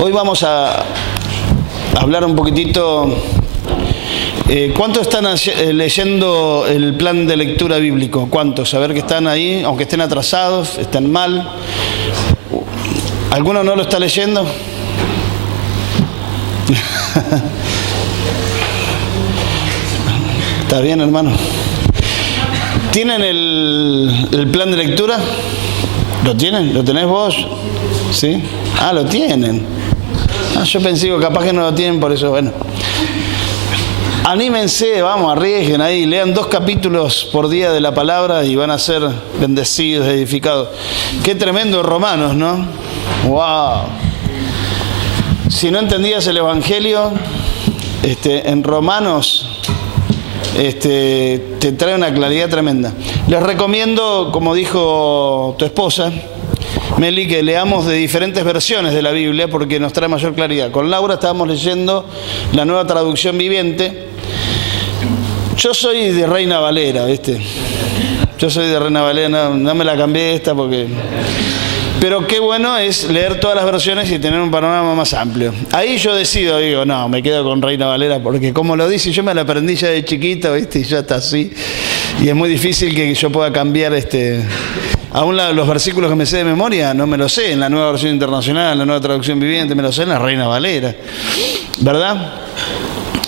Hoy vamos a hablar un poquitito. ¿Cuántos están leyendo el plan de lectura bíblico? ¿Cuántos? A ver que están ahí, aunque estén atrasados, están mal. ¿Alguno no lo está leyendo? ¿Está bien, hermano? ¿Tienen el plan de lectura? ¿Lo tienen? ¿Lo tenés vos? ¿Sí? Ah, lo tienen. Ah, yo pensé que capaz que no lo tienen, por eso, bueno. Anímense, vamos, arriesguen ahí, lean 2 capítulos por día de la palabra y van a ser bendecidos, edificados. Qué tremendo Romanos, ¿no? ¡Wow! Si no entendías el Evangelio, en Romanos te trae una claridad tremenda. Les recomiendo, como dijo tu esposa, Meli, que leamos de diferentes versiones de la Biblia porque nos trae mayor claridad. Con Laura estábamos leyendo la Nueva Traducción Viviente. Yo soy de Reina Valera, ¿viste? Yo soy de Reina Valera, no me la cambié esta porque... Pero qué bueno es leer todas las versiones y tener un panorama más amplio. Ahí yo digo, no, me quedo con Reina Valera porque como lo dice, yo me la aprendí ya de chiquito, ¿viste? Y ya está así. Y es muy difícil que yo pueda cambiar Aún los versículos que me sé de memoria no me los sé en la Nueva Versión Internacional, en la Nueva Traducción Viviente, me los sé en la Reina Valera, ¿verdad?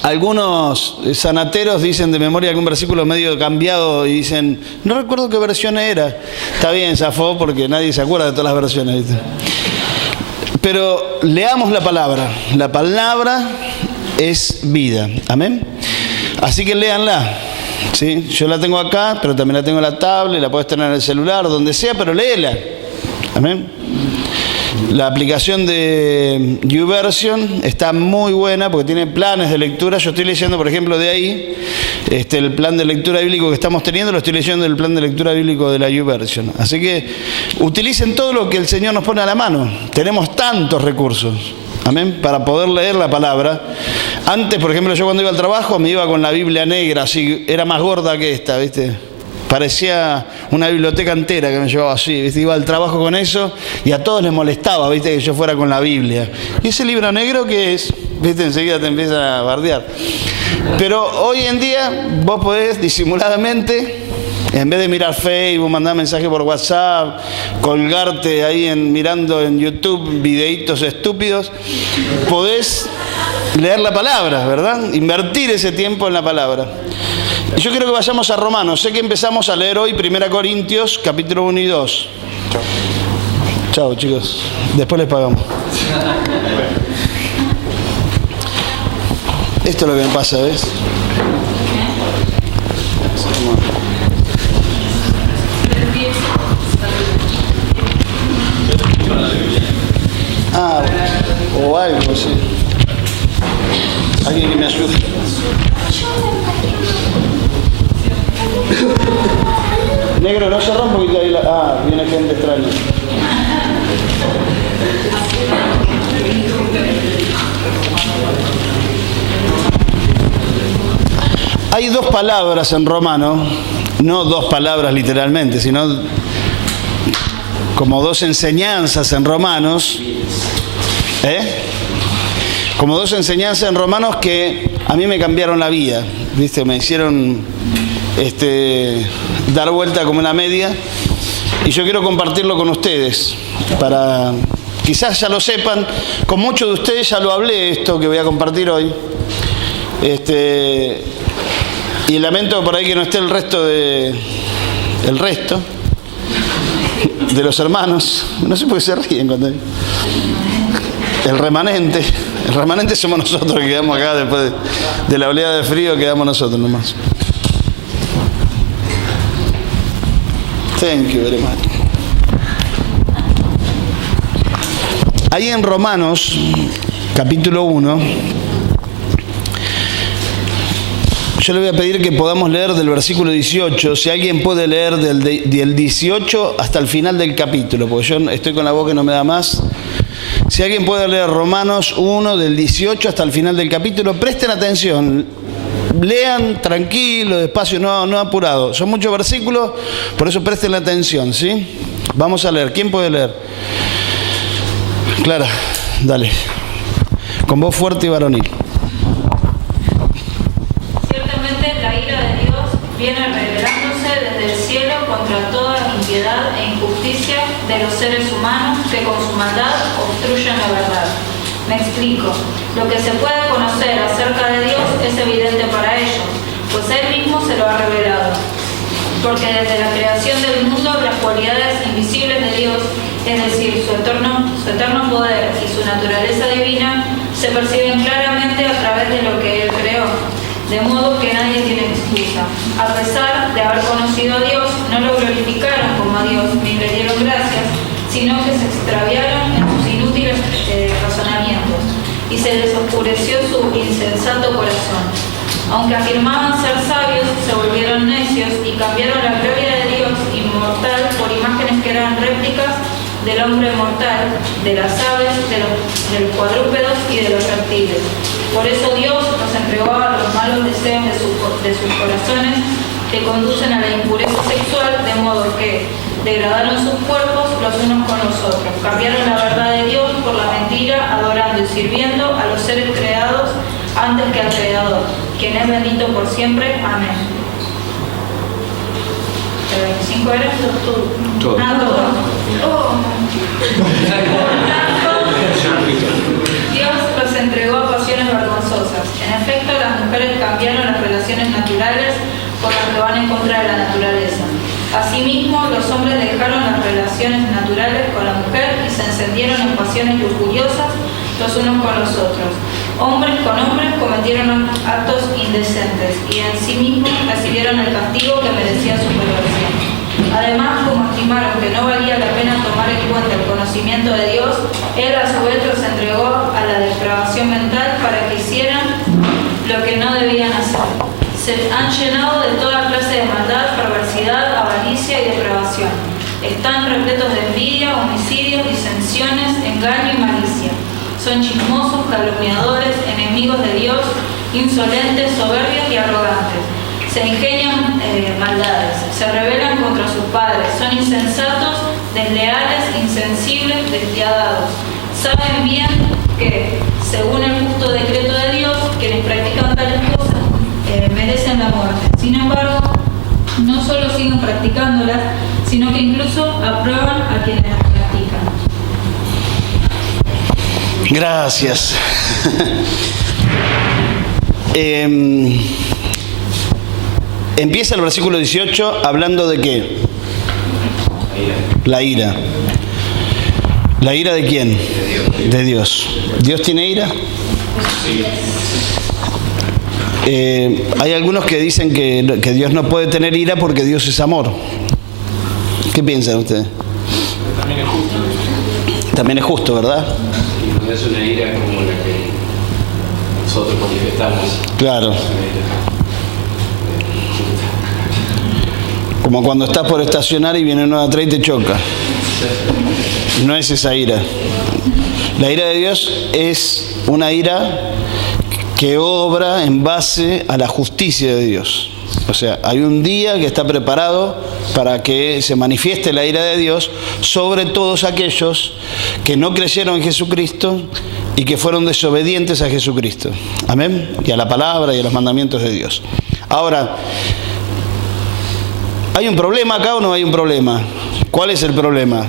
Algunos sanateros dicen de memoria algún versículo medio cambiado y dicen, no recuerdo qué versión era. Está bien, zafó, porque nadie se acuerda de todas las versiones, ¿viste? Pero leamos la palabra. La palabra es vida. Amén. Así que léanla. ¿Sí? Yo la tengo acá, pero también la tengo en la tablet, la puedes tener en el celular, donde sea, pero léela. Amén. La aplicación de YouVersion está muy buena porque tiene planes de lectura. Yo estoy leyendo, por ejemplo, de ahí, el plan de lectura bíblico que estamos teniendo, lo estoy leyendo del plan de lectura bíblico de la YouVersion. Así que utilicen todo lo que el Señor nos pone a la mano. Tenemos tantos recursos. Amén, para poder leer la palabra. Antes, por ejemplo, yo cuando iba al trabajo me iba con la Biblia negra, así, era más gorda que esta, ¿viste? Parecía una biblioteca entera que me llevaba así, ¿viste? Iba al trabajo con eso y a todos les molestaba, ¿viste? Que yo fuera con la Biblia. ¿Y ese libro negro qué es? ¿Viste? Enseguida te empiezan a bardear. Pero hoy en día vos podés disimuladamente, en vez de mirar Facebook, mandar mensaje por WhatsApp, colgarte ahí mirando en YouTube videitos estúpidos, podés leer la palabra, ¿verdad? Invertir ese tiempo en la palabra. Y yo quiero que vayamos a Romanos. Sé que empezamos a leer hoy 1 Corintios, capítulo 1 y 2. Chao, chicos. Después les pagamos. Esto es lo que me pasa, ¿ves? Ah, o algo, sí. Alguien que me ayude. Negro, no se rompe un poquito ahí viene gente extraña. Hay 2 palabras en Romano, no 2 palabras literalmente, sino como 2 enseñanzas en Romanos, como 2 enseñanzas en Romanos que a mí me cambiaron la vida, ¿viste? Me hicieron dar vuelta como una media y yo quiero compartirlo con ustedes para, quizás ya lo sepan, con muchos de ustedes ya lo hablé esto que voy a compartir hoy, y lamento por ahí que no esté el resto de los hermanos, no sé por qué se ríen cuando el remanente somos nosotros que quedamos acá después de la oleada de frío, quedamos nosotros nomás. Thank you very much. Ahí en Romanos, capítulo 1, yo le voy a pedir que podamos leer del versículo 18, si alguien puede leer del 18 hasta el final del capítulo, porque yo estoy con la voz que no me da más. Si alguien puede leer Romanos 1, del 18 hasta el final del capítulo, presten atención. Lean tranquilo, despacio, no apurado. Son muchos versículos, por eso presten la atención, ¿sí? Vamos a leer. ¿Quién puede leer? Clara, Dale. Con voz fuerte y varonil. Ciertamente la ira de Dios viene revelándose desde el cielo contra toda impiedad e injusticia de los seres humanos que con su maldad obstruyen la verdad. Me explico. Lo que se puede conocer acerca de Dios es evidente para ellos, pues Él mismo se lo ha revelado. Porque desde la creación del mundo las cualidades invisibles de Dios, es decir, su eterno poder y su naturaleza divina, se perciben claramente a través de lo que Él creó, de modo que nadie tiene excusa. A pesar de haber conocido a Dios, no lo glorificaron como a Dios ni le dieron gracias, sino que se extraviaron en sus inútiles razonamientos y se les oscureció su insensato corazón. Aunque afirmaban ser sabios, se volvieron necios y cambiaron la gloria de Dios inmortal por imágenes que eran réplicas del hombre mortal, de las aves, de los cuadrúpedos y de los reptiles. Por eso Dios los entregó a los malos deseos de sus corazones, que conducen a la impureza sexual, de modo que degradaron sus cuerpos los unos con los otros. Cambiaron la verdad de Dios por la mentira, adorando y sirviendo a los seres creados antes que al Creador, quien es bendito por siempre. Amén. ¿El 25 era? Todo. Por tanto, Dios los entregó a pasiones vergonzosas. En efecto, las mujeres cambiaron las relaciones naturales por las que van en contra de la naturaleza. Asimismo, los hombres dejaron las relaciones naturales con la mujer y se encendieron en pasiones lujuriosas los unos con los otros. Hombres con hombres cometieron actos indecentes y en sí mismos recibieron el castigo que merecía su perversión. Además, como estimaron que no valía la pena tomar en cuenta el conocimiento de Dios, Él a su vez los entregó a la depravación mental para que hicieran lo que no debían hacer. Se han llenado de toda clase de maldad, perversidad, avaricia y depravación. Están repletos de envidia, homicidios, disensiones, engaño y malicia. Son chismosos, calumniadores, enemigos de Dios, insolentes, soberbios y arrogantes. Se ingenian maldades, se rebelan contra sus padres, son insensatos, desleales, insensibles, despiadados. Saben bien que, según el justo decreto de Dios, quienes practican tales cosas merecen la muerte. Sin embargo, no solo siguen practicándolas, sino que incluso aprueban a quienes las practican. Gracias. Empieza el versículo 18 hablando de ¿qué? La ira. ¿La ira de quién? De Dios. ¿Dios tiene ira? Sí. Hay algunos que dicen que Dios no puede tener ira porque Dios es amor. ¿Qué piensan ustedes? También es justo. También es justo, ¿verdad? Y no es una ira como la que nosotros manifestamos. Claro. Como cuando estás por estacionar y viene una atrás y te choca. No es esa ira. La ira de Dios es una ira que obra en base a la justicia de Dios. O sea, hay un día que está preparado para que se manifieste la ira de Dios sobre todos aquellos que no creyeron en Jesucristo y que fueron desobedientes a Jesucristo. Amén. Y a la palabra y a los mandamientos de Dios. Ahora, ¿hay un problema acá o no hay un problema? ¿Cuál es el problema?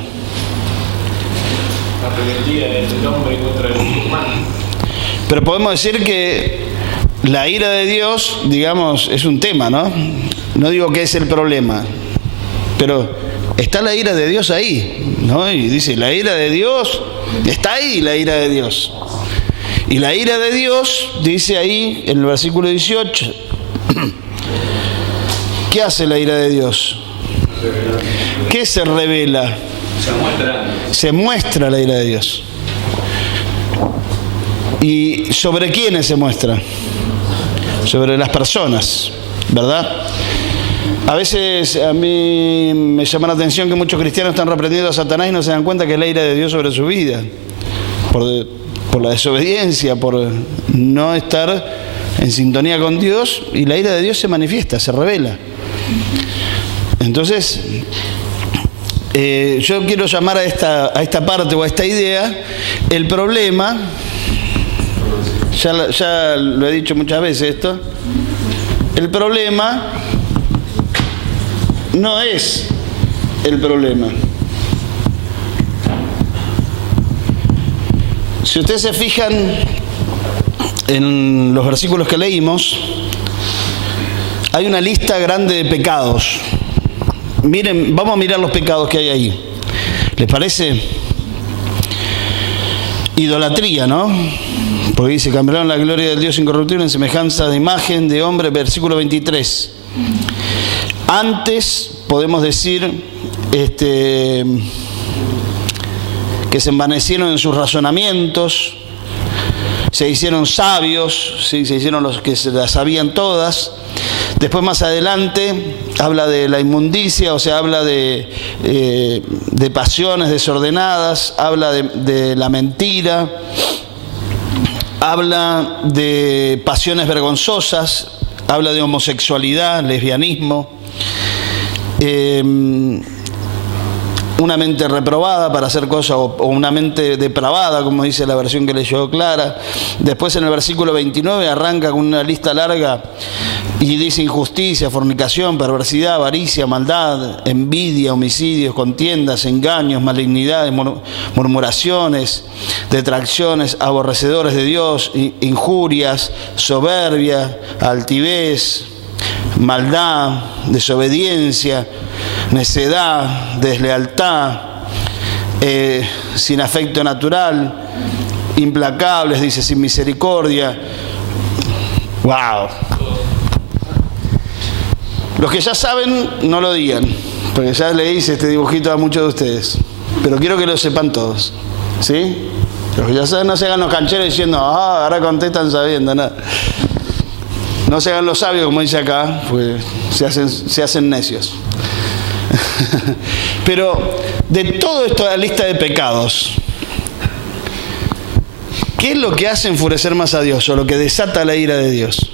La rebeldía del hombre contra el humano. Pero podemos decir que la ira de Dios, digamos, es un tema, ¿no? No digo que es el problema, pero está la ira de Dios ahí, ¿no? Y dice, la ira de Dios, está ahí la ira de Dios. Y la ira de Dios, dice ahí en el versículo 18, ¿qué hace la ira de Dios? ¿Qué se revela? Se muestra la ira de Dios. ¿Y sobre quiénes se muestra? Sobre las personas, ¿verdad? A veces a mí me llama la atención que muchos cristianos están reprendiendo a Satanás y no se dan cuenta que es la ira de Dios sobre su vida. Por la desobediencia, por no estar en sintonía con Dios, y la ira de Dios se manifiesta, se revela. Entonces, yo quiero llamar a esta parte o a esta idea el problema. Ya lo he dicho muchas veces esto. El problema no es el problema. Si ustedes se fijan en los versículos que leímos, hay una lista grande de pecados. Miren, vamos a mirar los pecados que hay ahí. ¿Les parece? Idolatría, ¿no? Porque dice, cambiaron la gloria del Dios incorruptible en semejanza de imagen de hombre, versículo 23. Antes, podemos decir, que se envanecieron en sus razonamientos, se hicieron sabios, ¿sí? Se hicieron los que se las sabían todas. Después, más adelante, habla de la inmundicia, o sea, habla de pasiones desordenadas, habla de la mentira, habla de pasiones vergonzosas, habla de homosexualidad, lesbianismo, una mente reprobada para hacer cosas, o una mente depravada, como dice la versión que leyó Clara. Después en el versículo 29 arranca con una lista larga y dice injusticia, fornicación, perversidad, avaricia, maldad, envidia, homicidios, contiendas, engaños, malignidades, murmuraciones, detracciones, aborrecedores de Dios, injurias, soberbia, altivez, maldad, desobediencia, necedad, deslealtad, sin afecto natural, implacables, dice, sin misericordia. ¡Wow! Los que ya saben, no lo digan, porque ya le hice este dibujito a muchos de ustedes, pero quiero que lo sepan todos, ¿sí? Los que ya saben, no se hagan los cancheros diciendo, ahora contestan sabiendo, nada. No se hagan los sabios, como dice acá, pues se hacen necios. Pero de todo esto, la lista de pecados, ¿qué es lo que hace enfurecer más a Dios o lo que desata la ira de Dios?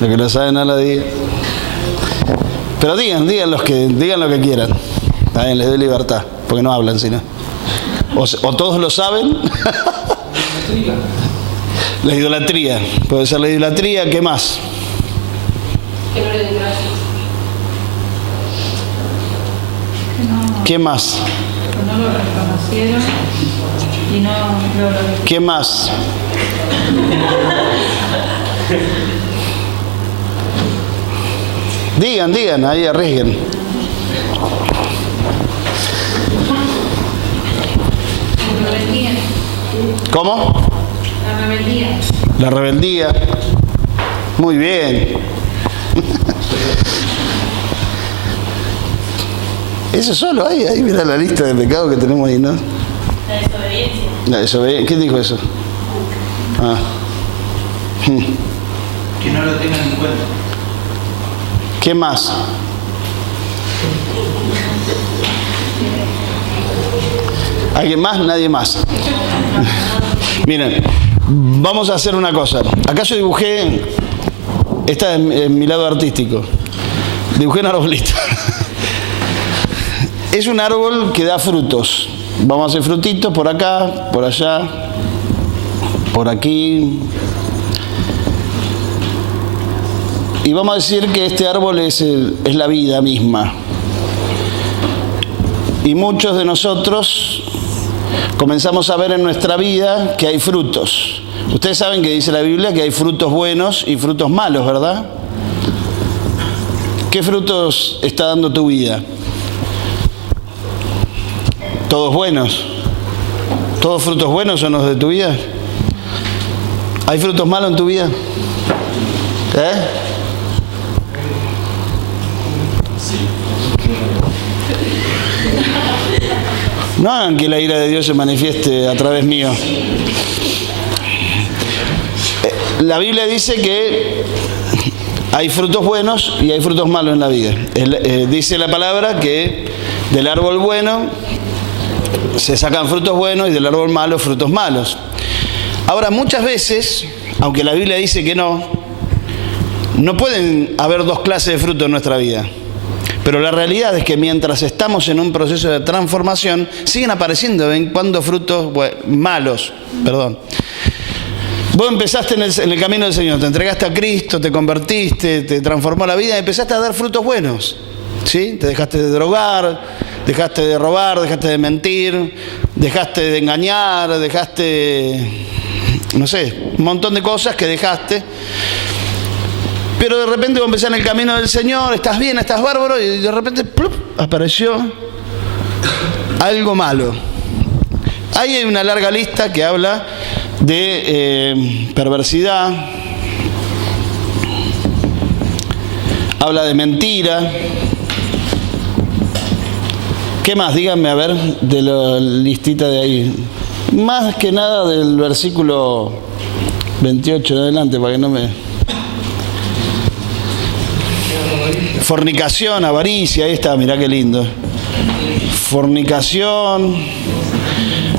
Lo que lo saben no lo digan. Pero digan lo que quieran. También les doy libertad, porque no hablan sino. O todos lo saben. La idolatría. Puede ser la idolatría, ¿qué más? ¿Qué más? Que no lo reconocieron y no lo... ¿Qué más? Digan, ahí arriesguen. ¿Cómo? La rebeldía. La rebeldía. Muy bien. Eso solo, ahí mira la lista de pecados que tenemos ahí, ¿no? La desobediencia. La desobediencia. ¿Quién dijo eso? Ah. Que no lo tengan en cuenta. ¿Qué más? ¿Alguien más? Nadie más. Miren, vamos a hacer una cosa. Acá yo dibujé, esta es mi lado artístico, dibujé un arbolito. Es un árbol que da frutos. Vamos a hacer frutitos por acá, por allá, por aquí. Y vamos a decir que este árbol es la vida misma. Y muchos de nosotros comenzamos a ver en nuestra vida que hay frutos. Ustedes saben que dice la Biblia que hay frutos buenos y frutos malos, ¿verdad? ¿Qué frutos está dando tu vida? ¿Todos buenos? ¿Todos frutos buenos son los de tu vida? ¿Hay frutos malos en tu vida? No hagan que la ira de Dios se manifieste a través mío. La Biblia dice que hay frutos buenos y hay frutos malos en la vida. Dice la palabra que del árbol bueno se sacan frutos buenos y del árbol malo frutos malos. Ahora, muchas veces, aunque la Biblia dice que no, No pueden haber dos clases de fruto en nuestra vida. Pero la realidad es que mientras estamos en un proceso de transformación, siguen apareciendo de vez en cuando frutos malos. Vos empezaste en el camino del Señor, te entregaste a Cristo, te convertiste, te transformó la vida y empezaste a dar frutos buenos. ¿Sí? Te dejaste de drogar, dejaste de robar, dejaste de mentir, dejaste de engañar, dejaste, no sé, un montón de cosas que dejaste. Pero de repente vos empezás en el camino del Señor, estás bien, estás bárbaro, y de repente ¡plup!, apareció algo malo. Ahí hay una larga lista que habla de perversidad, habla de mentira. ¿Qué más? Díganme, a ver, de la listita de ahí. Más que nada del versículo 28 en adelante, para que no me... Fornicación, avaricia, ahí está, mirá qué lindo. Fornicación,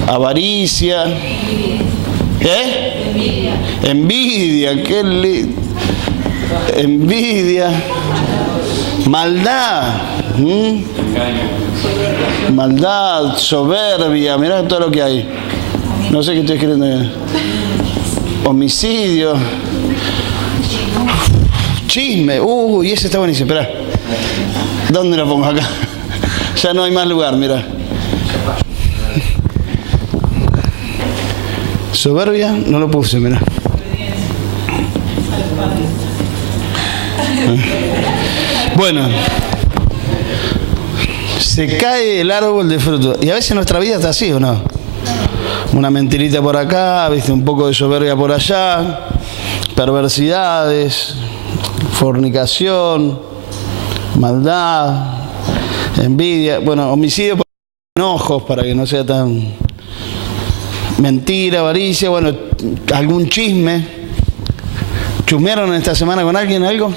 avaricia. ¿Eh? Envidia, qué lindo. Envidia. Maldad. Maldad, soberbia, mirá todo lo que hay. No sé qué estoy escribiendo. Homicidio. Chisme, y ese está buenísimo, esperá. ¿Dónde lo pongo acá? Ya no hay más lugar, mirá. Soberbia, no lo puse, mirá. Bueno, se cae el árbol de fruto. Y a veces nuestra vida está así, ¿o no? Una mentirita por acá, ¿viste? Un poco de soberbia por allá, perversidades, fornicación, maldad, envidia, bueno, homicidio por enojos, para que no sea tan... Mentira, avaricia, bueno, algún chisme. ¿Chusmearon esta semana con alguien algo?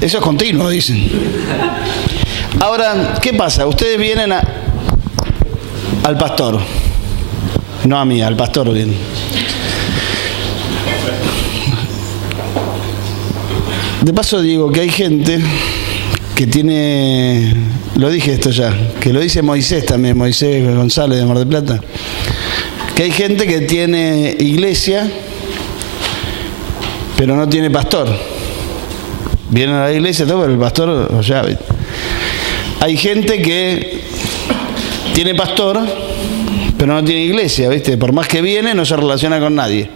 Eso es continuo, dicen. Ahora, ¿qué pasa? Ustedes vienen al pastor. No a mí, al pastor vienen. De paso digo que hay gente que tiene, lo dije esto ya, que lo dice Moisés también, Moisés González de Mar del Plata, que hay gente que tiene iglesia, pero no tiene pastor. Vienen a la iglesia todo, pero el pastor, o sea, hay gente que tiene pastor, pero no tiene iglesia, ¿viste? Por más que viene, no se relaciona con nadie.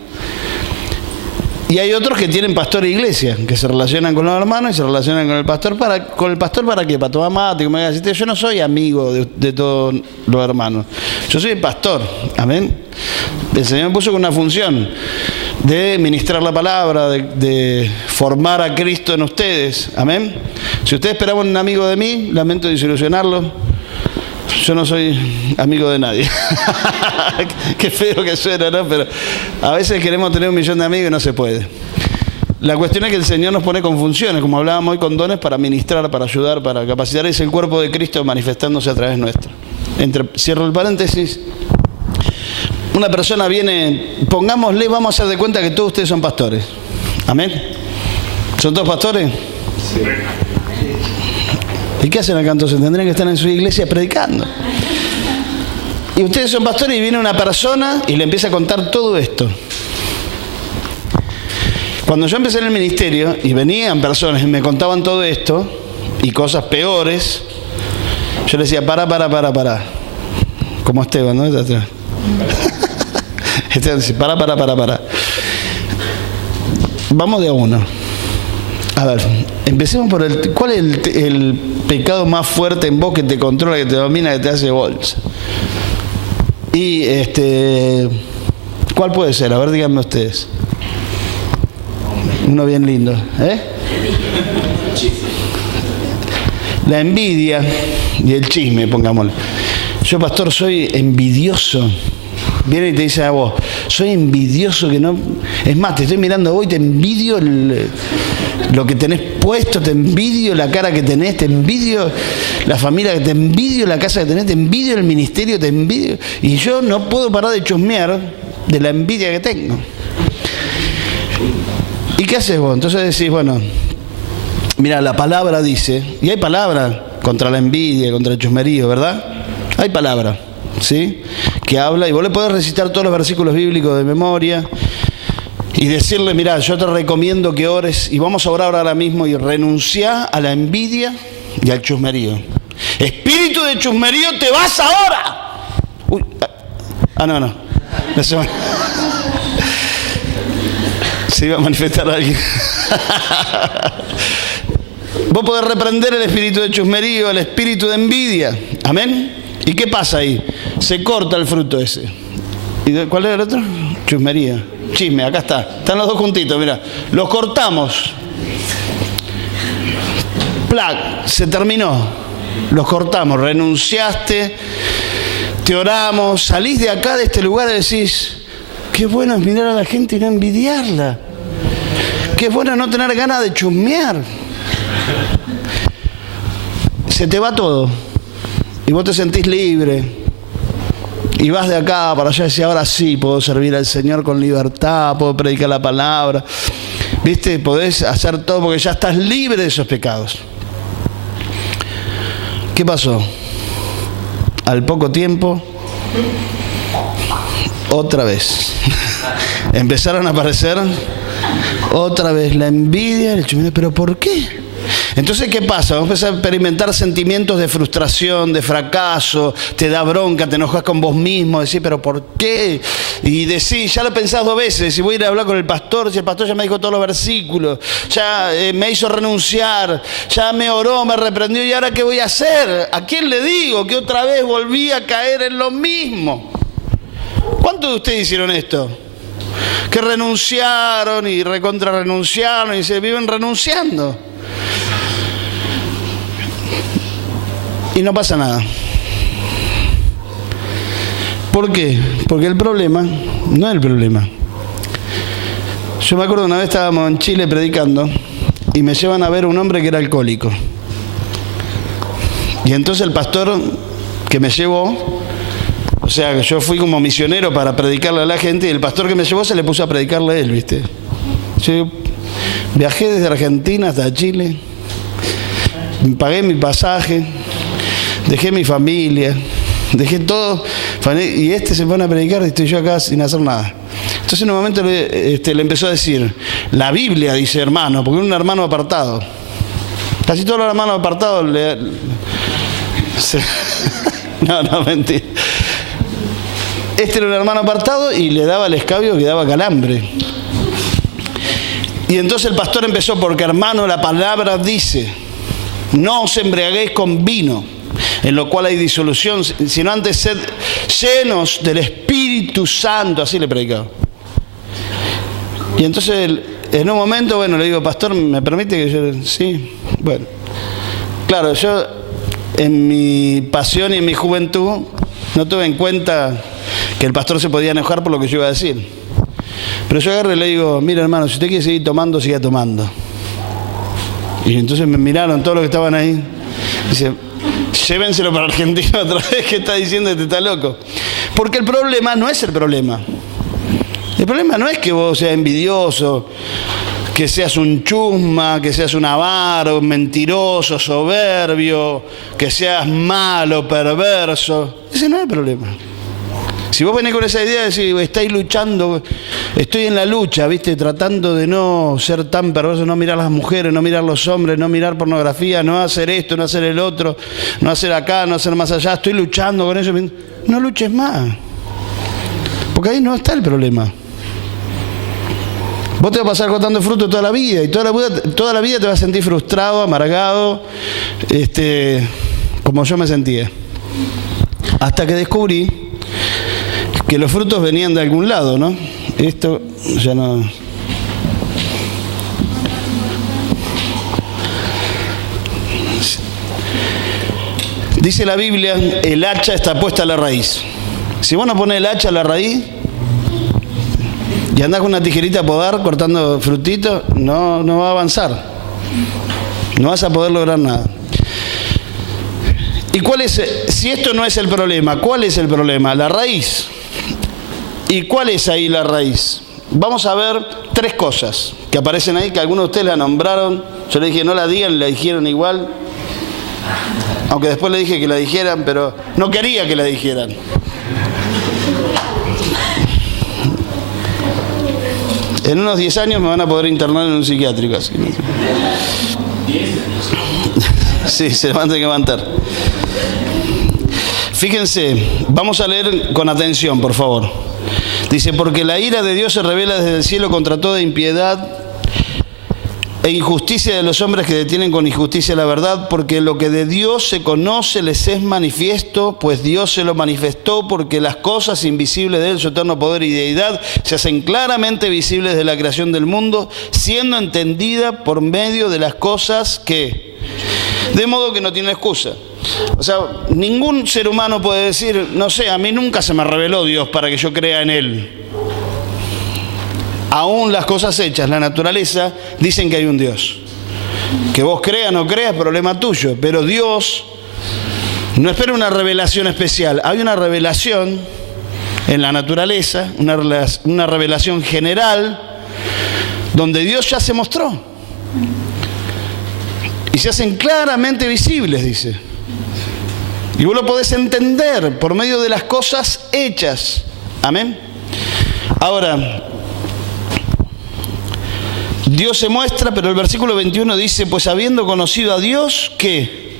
Y hay otros que tienen pastor e iglesia, que se relacionan con los hermanos y se relacionan con el pastor. ¿Con el pastor para qué? Para tomar mate, como deciste. Yo no soy amigo de todos los hermanos. Yo soy el pastor. Amén. El Señor me puso con una función de ministrar la palabra, de formar a Cristo en ustedes. Amén. Si ustedes esperaban un amigo de mí, lamento desilusionarlo. Yo no soy amigo de nadie. Qué feo que suena, ¿no? Pero a veces queremos tener 1.000.000 de amigos y no se puede. La cuestión es que el Señor nos pone con funciones, como hablábamos hoy, con dones para ministrar, para ayudar, para capacitar. Es el cuerpo de Cristo manifestándose a través nuestro. Cierro el paréntesis. Una persona viene, pongámosle, vamos a hacer de cuenta que todos ustedes son pastores. Amén. ¿Son todos pastores? Sí. ¿Y qué hacen acá entonces? Tendrían que estar en su iglesia predicando. Y ustedes son pastores y viene una persona y le empieza a contar todo esto. Cuando yo empecé en el ministerio y venían personas y me contaban todo esto y cosas peores, yo le decía, para. Como Esteban, ¿no? Esteban dice, para. Vamos de a uno. A ver, empecemos por ¿cuál es el pecado más fuerte en vos que te controla, que te domina, que te hace bolsa? Y ¿cuál puede ser? A ver, díganme ustedes. Uno bien lindo, ¿eh? La envidia y el chisme, pongámosle. Yo, pastor, soy envidioso. Viene y te dice a vos, soy envidioso que no... Es más, te estoy mirando a vos y te envidio lo que tenés puesto, te envidio la cara que tenés, te envidio la familia, te envidio la casa que tenés, te envidio el ministerio, te envidio... Y yo no puedo parar de chusmear de la envidia que tengo. ¿Y qué haces vos? Entonces decís, bueno, mira, la palabra dice, y hay palabra contra la envidia, contra el chusmerío, ¿verdad? Hay palabra, ¿sí? Que habla, y vos le podés recitar todos los versículos bíblicos de memoria y decirle, mira, yo te recomiendo que ores, y vamos a orar ahora mismo, y renunciá a la envidia y al chusmerío. Espíritu de chusmerío, te vas ahora. Uy, no. Se iba a manifestar alguien. Vos podés reprender el espíritu de chusmerío, el espíritu de envidia. Amén. ¿Y qué pasa ahí? Se corta el fruto ese. ¿Y cuál era el otro? Chusmería. Chisme, acá está. Están los dos juntitos, mira. Los cortamos. ¡Plac! Se terminó. Los cortamos. Renunciaste. Te oramos. Salís de acá, de este lugar, y decís, qué bueno es mirar a la gente y no envidiarla. Qué bueno no tener ganas de chusmear. Se te va todo. Y vos te sentís libre. Y vas de acá para allá y decís, ahora sí, puedo servir al Señor con libertad, puedo predicar la palabra. ¿Viste? Podés hacer todo porque ya estás libre de esos pecados. ¿Qué pasó? Al poco tiempo, otra vez. Empezaron a aparecer otra vez la envidia, el chusmerío. ¿Pero por qué? Entonces, ¿qué pasa? Vamos a empezar a experimentar sentimientos de frustración, de fracaso, te da bronca, te enojas con vos mismo, decís, ¿pero por qué? Y decís, ya lo pensás 2 veces, si voy a ir a hablar con el pastor, si el pastor ya me dijo todos los versículos, ya me hizo renunciar, ya me oró, me reprendió, ¿y ahora qué voy a hacer? ¿A quién le digo que otra vez volví a caer en lo mismo? ¿Cuántos de ustedes hicieron esto? Que renunciaron y recontra renunciaron y se viven renunciando. Y no pasa nada. ¿Por qué? Porque el problema no es el problema. Yo me acuerdo una vez estábamos en Chile predicando y me llevan a ver un hombre que era alcohólico. Y entonces el pastor que me llevó, o sea, que yo fui como misionero para predicarle a la gente, y el pastor que me llevó se le puso a predicarle a él, ¿viste? Yo viajé desde Argentina hasta Chile, pagué mi pasaje, dejé mi familia, dejé todo, y se pone a predicar y estoy yo acá sin hacer nada. Entonces en un momento le empezó a decir, la Biblia dice hermano, porque era un hermano apartado. Casi todos los hermanos apartados no, mentira. Este era un hermano apartado y le daba el escabio que daba calambre. Y entonces el pastor empezó, porque hermano, la palabra dice, no os embriaguéis con vino, en lo cual hay disolución, sino antes sed llenos del Espíritu Santo. Así le predicaba. Y entonces en un momento, bueno, le digo, pastor, ¿me permite que yo? Sí, bueno. Claro, yo en mi pasión y en mi juventud no tuve en cuenta que el pastor se podía enojar por lo que yo iba a decir. Pero yo agarré y le digo, mira hermano, si usted quiere seguir tomando, siga tomando. Y entonces me miraron todos los que estaban ahí. Dice, llévenselo para Argentina otra vez, que está diciendo que te está loco. Porque el problema no es el problema. El problema no es que vos seas envidioso, que seas un chusma, que seas un avaro, mentiroso, soberbio, que seas malo, perverso. Ese no es el problema. Si vos venís con esa idea de decir, estáis luchando, estoy en la lucha, ¿viste? Tratando de no ser tan perverso, no mirar a las mujeres, no mirar a los hombres, no mirar pornografía, no hacer esto, no hacer el otro, no hacer acá, no hacer más allá, estoy luchando con eso. No luches más. Porque ahí no está el problema. Vos te vas a pasar cortando fruto toda la vida y toda la vida te vas a sentir frustrado, amargado, como yo me sentía. Hasta que descubrí que los frutos venían de algún lado, ¿no? Esto ya no. Dice la Biblia, el hacha está puesta a la raíz. Si vos no pones el hacha a la raíz y andás con una tijerita a podar cortando frutitos, no va a avanzar. No vas a poder lograr nada. ¿Y cuál es? Si esto no es el problema, ¿cuál es el problema? La raíz. ¿Y cuál es ahí la raíz? Vamos a ver 3 cosas que aparecen ahí, que algunos de ustedes la nombraron. Yo le dije no la digan, la dijeron igual. Aunque después le dije que la dijeran, pero no quería que la dijeran. En unos 10 años me van a poder internar en un psiquiátrico. Así. Sí, se van a tener que levantar. Fíjense, vamos a leer con atención, por favor. Dice, porque la ira de Dios se revela desde el cielo contra toda impiedad e injusticia de los hombres que detienen con injusticia la verdad, porque lo que de Dios se conoce les es manifiesto, pues Dios se lo manifestó, porque las cosas invisibles de Él, su eterno poder y deidad, se hacen claramente visibles de la creación del mundo, siendo entendida por medio de las cosas que, de modo que no tiene excusa. O sea, ningún ser humano puede decir, no sé, a mí nunca se me reveló Dios para que yo crea en Él. Aún las cosas hechas, la naturaleza, dicen que hay un Dios. Que vos creas o no creas, problema tuyo. Pero Dios no espera una revelación especial. Hay una revelación en la naturaleza, una revelación general, donde Dios ya se mostró. Y se hacen claramente visibles, dice. Y vos lo podés entender por medio de las cosas hechas. Amén. Ahora, Dios se muestra, pero el versículo 21 dice, pues habiendo conocido a Dios, ¿qué?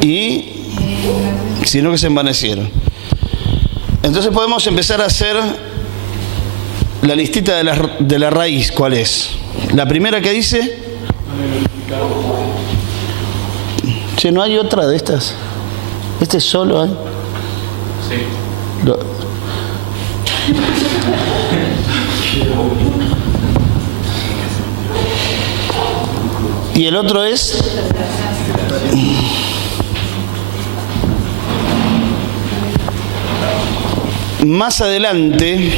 Y sino que se envanecieron. Entonces podemos empezar a hacer la listita de la raíz. ¿Cuál es? La primera que dice, che, ¿no hay otra de estas? ¿Este es solo? Sí. Y el otro es más adelante,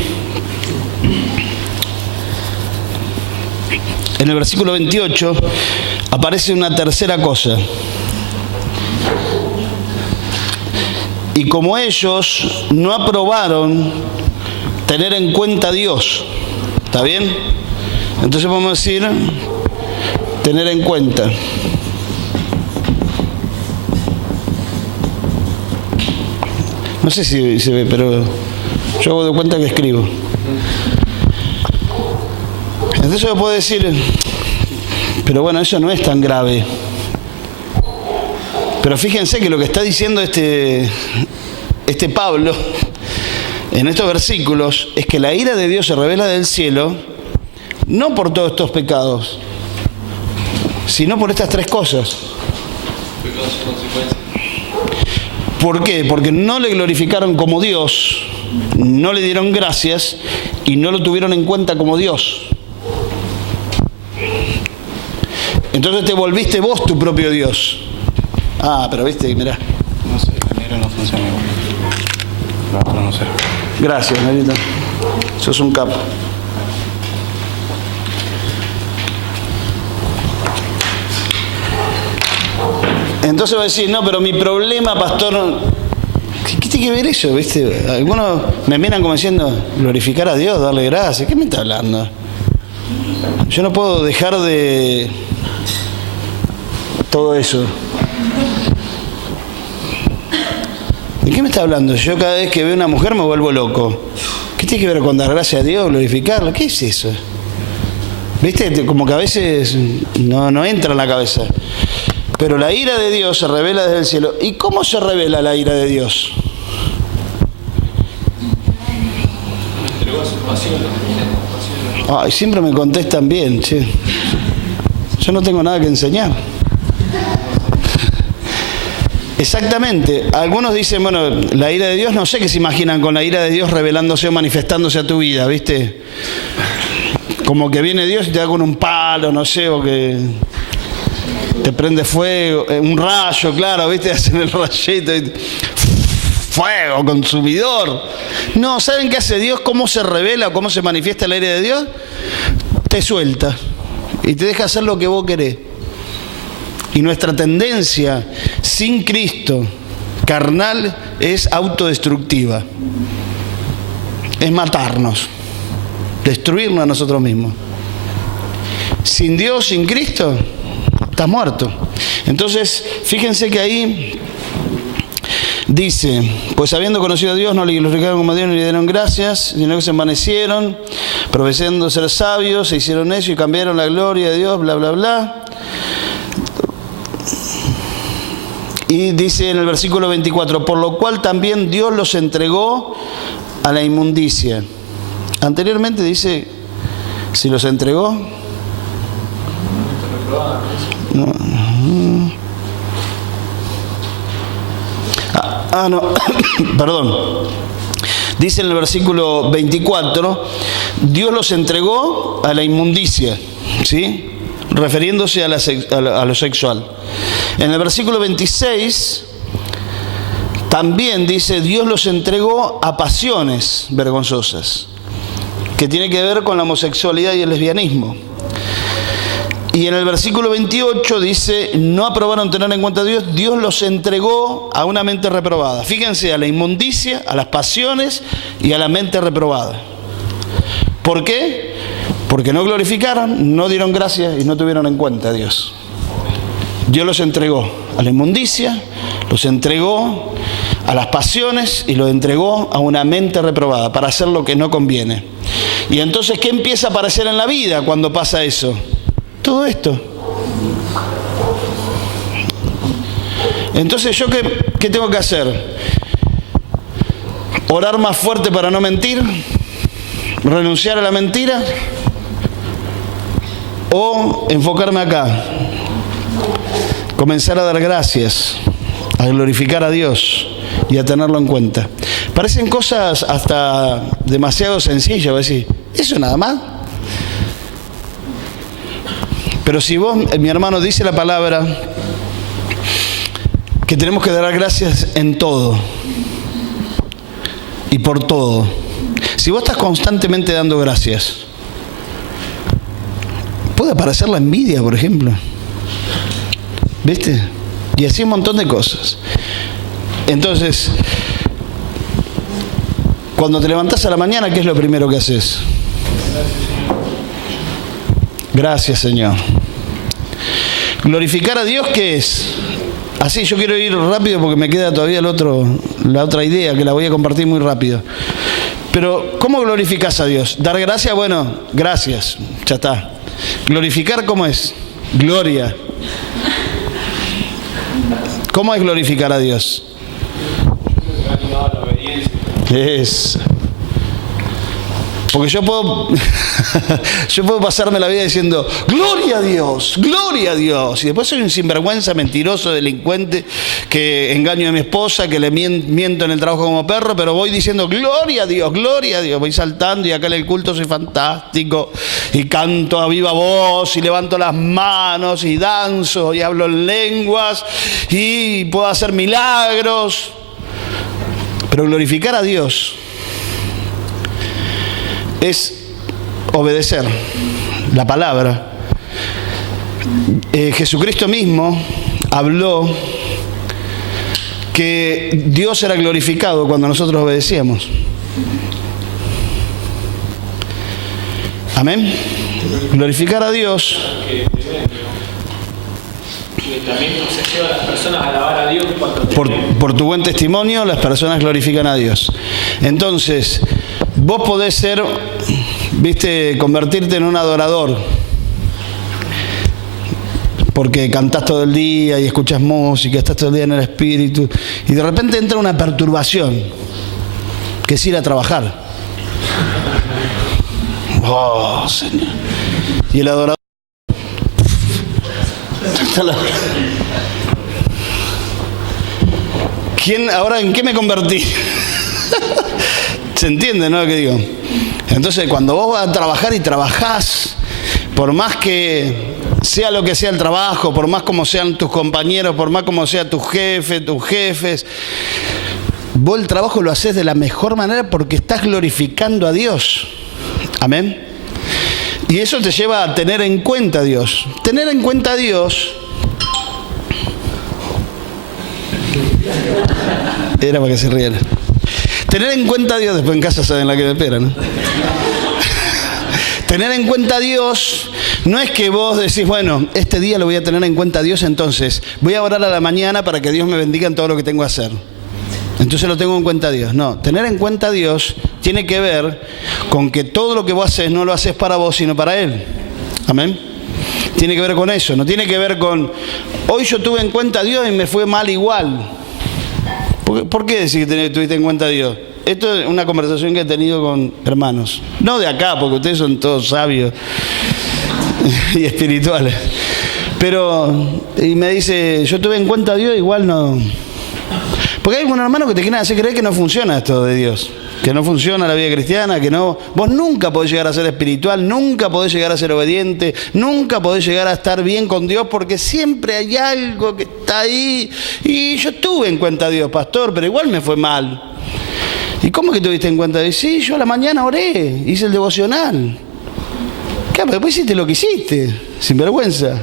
en el versículo 28, aparece una tercera cosa. Y como ellos no aprobaron tener en cuenta a Dios, ¿está bien? Entonces podemos decir, tener en cuenta. No sé si se ve, pero yo hago de cuenta que escribo. Entonces yo puedo decir, pero bueno, eso no es tan grave. Pero fíjense que lo que está diciendo este Pablo en estos versículos es que la ira de Dios se revela del cielo, no por todos estos pecados, sino por estas 3 cosas. ¿Por qué? Porque no le glorificaron como Dios, no le dieron gracias y no lo tuvieron en cuenta como Dios. Entonces te volviste vos tu propio Dios. Ah, pero viste, mirá. No sé, la negra no funciona igual. Lo voy a conocer. Gracias, Marita. Sos un capo. Entonces va a decir, no, pero mi problema, pastor, ¿qué tiene que ver eso? ¿Viste? Algunos me miran como diciendo, glorificar a Dios, darle gracias. ¿Qué me está hablando? Yo no puedo dejar de todo eso. ¿De qué me está hablando? Yo cada vez que veo una mujer me vuelvo loco. ¿Qué tiene que ver con dar gracias a Dios, glorificarla? ¿Qué es eso? ¿Viste? Como que a veces no entra en la cabeza. Pero la ira de Dios se revela desde el cielo. ¿Y cómo se revela la ira de Dios? Ay, siempre me contestan bien, che. Yo no tengo nada que enseñar. Exactamente. Algunos dicen, bueno, la ira de Dios, no sé qué se imaginan con la ira de Dios revelándose o manifestándose a tu vida, ¿viste? Como que viene Dios y te da con un palo, no sé, o que te prende fuego, un rayo, claro, ¿viste? Hacen el rayito y fuego, consumidor. No, ¿saben qué hace Dios? ¿Cómo se revela, cómo se manifiesta la ira de Dios? Te suelta y te deja hacer lo que vos querés. Y nuestra tendencia sin Cristo carnal es autodestructiva. es matarnos, destruirnos a nosotros mismos. Sin Dios, sin Cristo, estás muerto. Entonces, fíjense que ahí dice, pues habiendo conocido a Dios, no le glorificaron como a Dios ni le dieron gracias, sino que se envanecieron, profesando ser sabios, se hicieron necios y cambiaron la gloria de Dios, bla, bla, bla. Y dice en el versículo 24, por lo cual también Dios los entregó a la inmundicia. Anteriormente dice, si los entregó. No. No, perdón. Dice en el versículo 24, Dios los entregó a la inmundicia, ¿sí? Refiriéndose a lo sexual. En el versículo 26 también dice, Dios los entregó a pasiones vergonzosas, que tiene que ver con la homosexualidad y el lesbianismo. Y en el versículo 28 dice, no aprobaron tener en cuenta a Dios, Dios los entregó a una mente reprobada. Fíjense, a la inmundicia, a las pasiones y a la mente reprobada. ¿Por qué? Porque no glorificaron, no dieron gracias y no tuvieron en cuenta a Dios. Dios los entregó a la inmundicia, los entregó a las pasiones y los entregó a una mente reprobada para hacer lo que no conviene. Y entonces, ¿qué empieza a aparecer en la vida cuando pasa eso? Todo esto. Entonces, ¿yo qué tengo que hacer? ¿Orar más fuerte para no mentir? ¿Renunciar a la mentira? ¿O enfocarme acá? Comenzar a dar gracias, a glorificar a Dios y a tenerlo en cuenta. Parecen cosas hasta demasiado sencillas, voy a decir, ¿eso nada más? Pero si vos, mi hermano, dice la palabra que tenemos que dar gracias en todo y por todo. Si vos estás constantemente dando gracias, puede aparecer la envidia, por ejemplo. ¿Viste? Y así un montón de cosas. Entonces, cuando te levantás a la mañana, ¿qué es lo primero que haces? Gracias, Señor. Glorificar a Dios, ¿qué es? Así, yo quiero ir rápido porque me queda todavía la otra idea que la voy a compartir muy rápido. Pero, ¿cómo glorificás a Dios? Dar gracias, bueno, gracias, ya está. Glorificar, ¿cómo es? Gloria. ¿Cómo es glorificar a Dios? Es. Porque yo puedo pasarme la vida diciendo, gloria a Dios, gloria a Dios. Y después soy un sinvergüenza, mentiroso, delincuente, que engaño a mi esposa, que le miento en el trabajo como perro, pero voy diciendo, gloria a Dios, gloria a Dios. Voy saltando y acá en el culto soy fantástico. Y canto a viva voz y levanto las manos y danzo y hablo en lenguas y puedo hacer milagros. Pero glorificar a Dios es obedecer la palabra. Jesucristo mismo habló que Dios era glorificado cuando nosotros obedecíamos. Amén. Glorificar a Dios. También se lleva a las personas a alabar a Dios por tu buen testimonio, las personas glorifican a Dios. Entonces, vos podés ser, convertirte en un adorador, porque cantás todo el día y escuchás música, estás todo el día en el espíritu, y de repente entra una perturbación, que es ir a trabajar. Oh, Señor. Y el adorador... Ahora, ¿en qué me convertí? ¿Se entiende, no, lo que digo? Entonces, cuando vos vas a trabajar y trabajás, por más que sea lo que sea el trabajo, por más como sean tus compañeros, por más como sea tu jefe, tus jefes, vos el trabajo lo haces de la mejor manera porque estás glorificando a Dios. Amén. Y eso te lleva a tener en cuenta a Dios. Tener en cuenta a Dios era para que se rieran. Tener en cuenta a Dios, después en casa saben la que me espera, ¿no? Tener en cuenta a Dios no es que vos decís, bueno, este día lo voy a tener en cuenta a Dios, entonces voy a orar a la mañana para que Dios me bendiga en todo lo que tengo que hacer. Entonces lo tengo en cuenta a Dios. No, tener en cuenta a Dios tiene que ver con que todo lo que vos haces no lo haces para vos, sino para Él. Amén. Tiene que ver con eso, no tiene que ver con, hoy yo tuve en cuenta a Dios y me fue mal igual. ¿Por qué decir que tuviste en cuenta a Dios? Esto es una conversación que he tenido con hermanos. No de acá, porque ustedes son todos sabios y espirituales. Pero, y me dice, yo tuve en cuenta a Dios, igual no. Porque hay algunos hermanos que te quieren hacer creer que no funciona esto de Dios. Que no funciona la vida cristiana, que no. Vos nunca podés llegar a ser espiritual, nunca podés llegar a ser obediente, nunca podés llegar a estar bien con Dios, porque siempre hay algo que está ahí. Y yo tuve en cuenta a Dios, pastor, pero igual me fue mal. ¿Y cómo que tuviste en cuenta? Sí, yo a la mañana oré, hice el devocional. Claro, pero después hiciste lo que hiciste, sin vergüenza.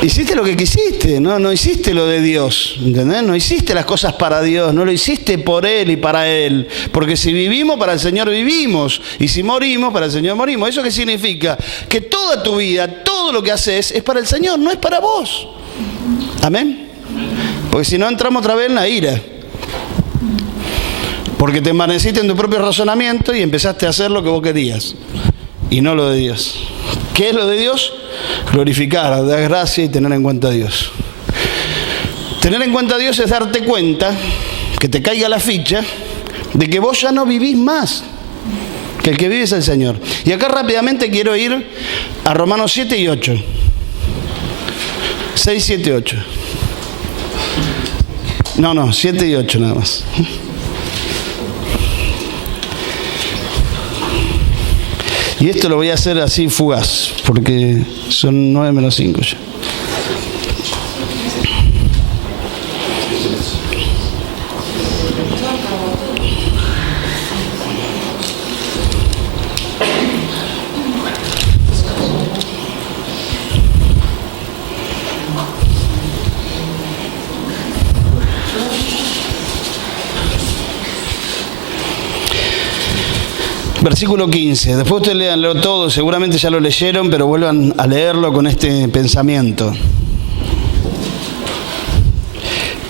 Hiciste lo que quisiste, no hiciste lo de Dios, ¿entendés? No hiciste las cosas para Dios, no lo hiciste por Él y para Él. Porque si vivimos, para el Señor vivimos. Y si morimos, para el Señor morimos. ¿Eso qué significa? Que toda tu vida, todo lo que haces es para el Señor, no es para vos. ¿Amén? Porque si no entramos otra vez en la ira. Porque te envaneciste en tu propio razonamiento y empezaste a hacer lo que vos querías. Y no lo de Dios. ¿Qué es lo de Dios? Glorificar, dar gracia y tener en cuenta a Dios. Tener en cuenta a Dios es darte cuenta, que te caiga la ficha, de que vos ya no vivís más, que el que vive es el Señor. Y acá rápidamente quiero ir a Romanos 7 y 8. 6, 7, 8. No, 7 y 8 nada más. Y esto lo voy a hacer así fugaz, porque son 9 menos 5 ya. Versículo 15. Después ustedes léanlo todo, seguramente ya lo leyeron, pero vuelvan a leerlo con este pensamiento.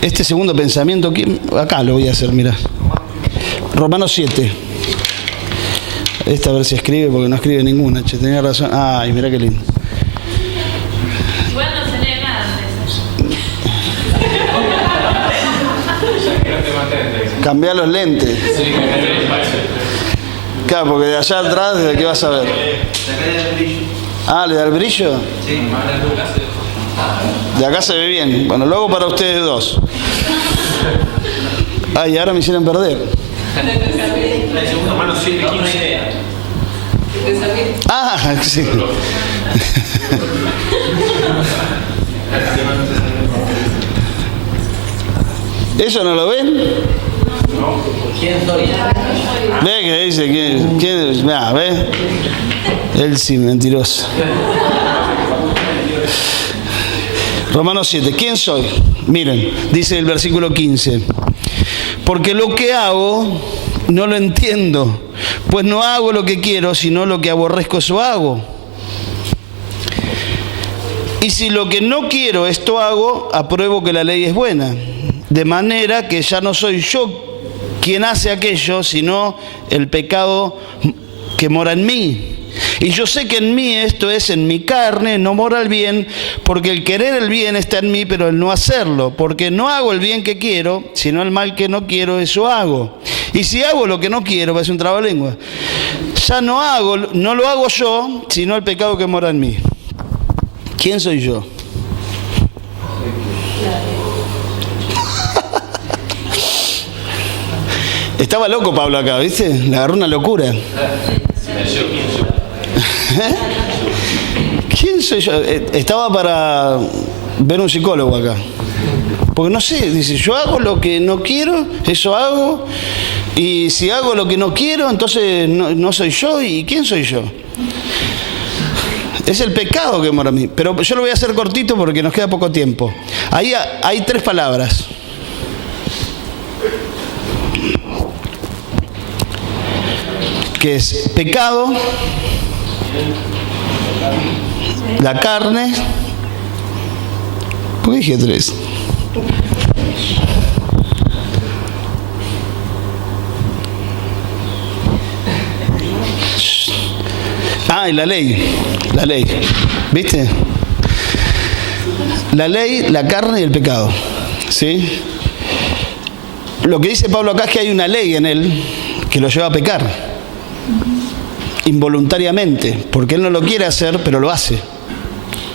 Este segundo pensamiento, acá lo voy a hacer, mirá. Romanos 7. Esta a ver si escribe, porque no escribe ninguna, che, tenía razón. Ay, mirá qué lindo. Igual no se lee nada de eso. Cambiá los lentes. Claro, porque de allá atrás, ¿de qué vas a ver? Ah, ¿le da el brillo? Sí. De acá se ve bien. Bueno, luego para ustedes dos. Ay, ahora me hicieron perder. Ah, sí. ¿Eso no lo ven? ¿Quién soy? Ve que dice, ¿quién? Ve. Él sí, mentiroso. Romanos 7. ¿Quién soy? Miren, dice el versículo 15. Porque lo que hago no lo entiendo, pues no hago lo que quiero, sino lo que aborrezco, eso hago. Y si lo que no quiero, esto hago, apruebo que la ley es buena. De manera que ya no soy yo quien hace aquello, sino el pecado que mora en mí. Y yo sé que en mí, esto es, en mi carne, no mora el bien, porque el querer el bien está en mí, pero el no hacerlo. Porque no hago el bien que quiero, sino el mal que no quiero, eso hago. Y si hago lo que no quiero, va a ser un trabalengua. Ya no lo hago yo, sino el pecado que mora en mí. ¿Quién soy yo? Estaba loco Pablo acá, ¿viste? Le agarró una locura. ¿Quién soy yo? Estaba para ver un psicólogo acá. Porque no sé, dice, yo hago lo que no quiero, eso hago. Y si hago lo que no quiero, entonces no soy yo. ¿Y quién soy yo? Es el pecado que mora en mí. Pero yo lo voy a hacer cortito porque nos queda poco tiempo. Ahí hay 3 palabras. que es pecado, la carne. ¿Por qué dije 3? Y la ley, ¿viste? La ley, la carne y el pecado, ¿sí? Lo que dice Pablo acá es que hay una ley en él que lo lleva a pecar, involuntariamente, porque él no lo quiere hacer, pero lo hace.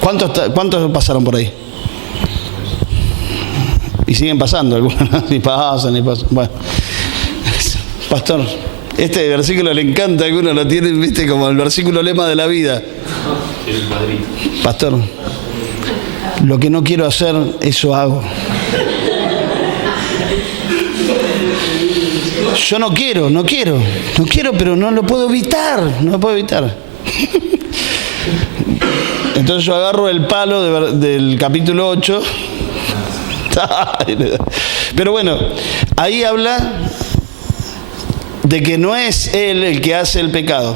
¿Cuántos pasaron por ahí? Y siguen pasando, algunos ni pasan. Bueno, pastor, este versículo le encanta, algunos lo tienen, viste, como el versículo lema de la vida. Pastor, lo que no quiero hacer, eso hago. Yo no quiero, pero no lo puedo evitar, Entonces yo agarro el palo del capítulo 8. Pero bueno, ahí habla de que no es él el que hace el pecado.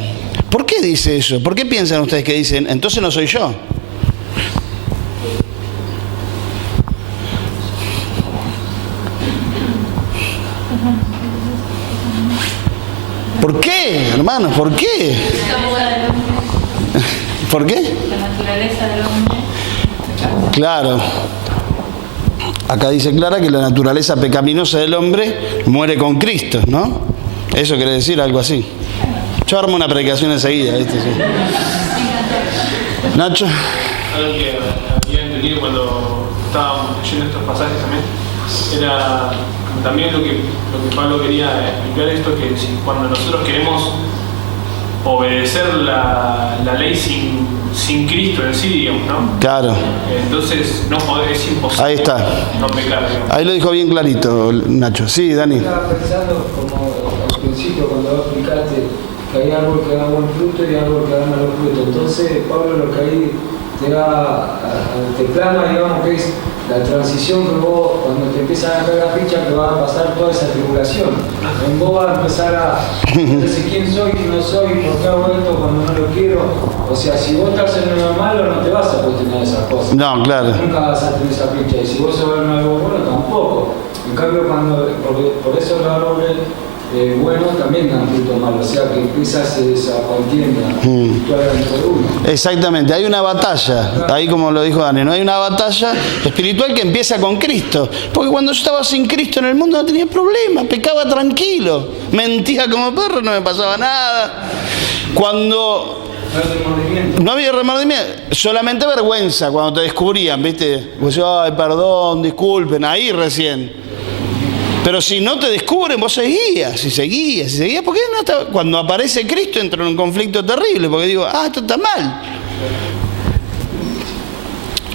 ¿Por qué dice eso? ¿Por qué piensan ustedes que dicen, entonces no soy yo? ¿Por qué, hermanos? ¿Por qué? ¿Por qué? La naturaleza del hombre. Claro. Acá dice Clara que la naturaleza pecaminosa del hombre muere con Cristo, ¿no? Eso quiere decir algo así. Yo armo una predicación enseguida, ¿viste? Sí. Nacho. Algo que había entendido cuando estábamos leyendo estos pasajes también era también lo que Pablo quería explicar esto, que cuando nosotros queremos obedecer la ley sin Cristo en sí, digamos, ¿no? Claro. Entonces es imposible. Ahí está. No pecar, digamos. Ahí lo dijo bien clarito Nacho. Sí, Dani. Estaba pensando, como al principio, cuando explicaste que hay árbol que da buen fruto y árbol que da malo fruto. Entonces, Pablo lo que ahí te plasma, digamos, que es la transición que vos, cuando te empiezan a caer la ficha, que va a pasar toda esa tribulación. En vos vas a empezar a decir quién soy, quién no soy, por qué hago esto cuando no lo quiero. O sea, si vos estás en lo malo, no te vas a cuestionar esas cosas. No, claro. Nunca vas a tener esa ficha. Y si vos sos algo bueno, tampoco. En cambio, por eso los árboles buenos también dan fruto malo. O sea, que empiezas esa contienda espiritual dentro de uno. Exactamente, hay una batalla, ahí como lo dijo Dani, no hay una batalla espiritual que empieza con Cristo. Porque cuando yo estaba sin Cristo en el mundo no tenía problema, pecaba tranquilo, mentía como perro, no me pasaba nada. Cuando no había remordimiento, solamente vergüenza cuando te descubrían, ¿viste? Pues yo, ay, perdón, disculpen, ahí recién. Pero si no te descubren, vos seguías, porque no está, cuando aparece Cristo entra en un conflicto terrible, porque digo, esto está mal.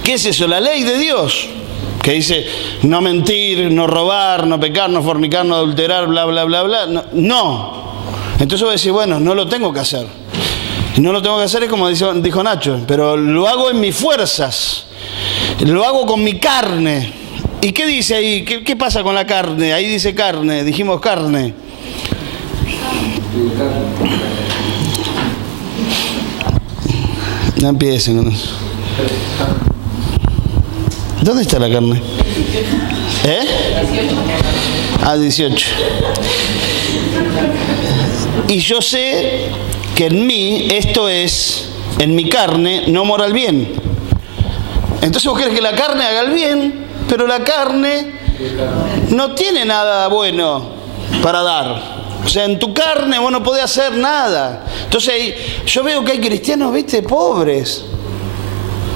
¿Qué es eso? La ley de Dios, que dice no mentir, no robar, no pecar, no fornicar, no adulterar, bla, bla, bla, bla. No. Entonces vos decís, bueno, no lo tengo que hacer. No lo tengo que hacer es como dijo Nacho, pero lo hago en mis fuerzas, lo hago con mi carne. ¿Y qué dice ahí? ¿Qué pasa con la carne? Ahí dice carne, dijimos carne. No empiecen con eso. ¿Dónde está la carne? 18. Y yo sé que en mí, esto es, en mi carne, no mora el bien. Entonces vos querés que la carne haga el bien, pero la carne no tiene nada bueno para dar. O sea, en tu carne vos no podés hacer nada. Entonces yo veo que hay cristianos, viste, pobres.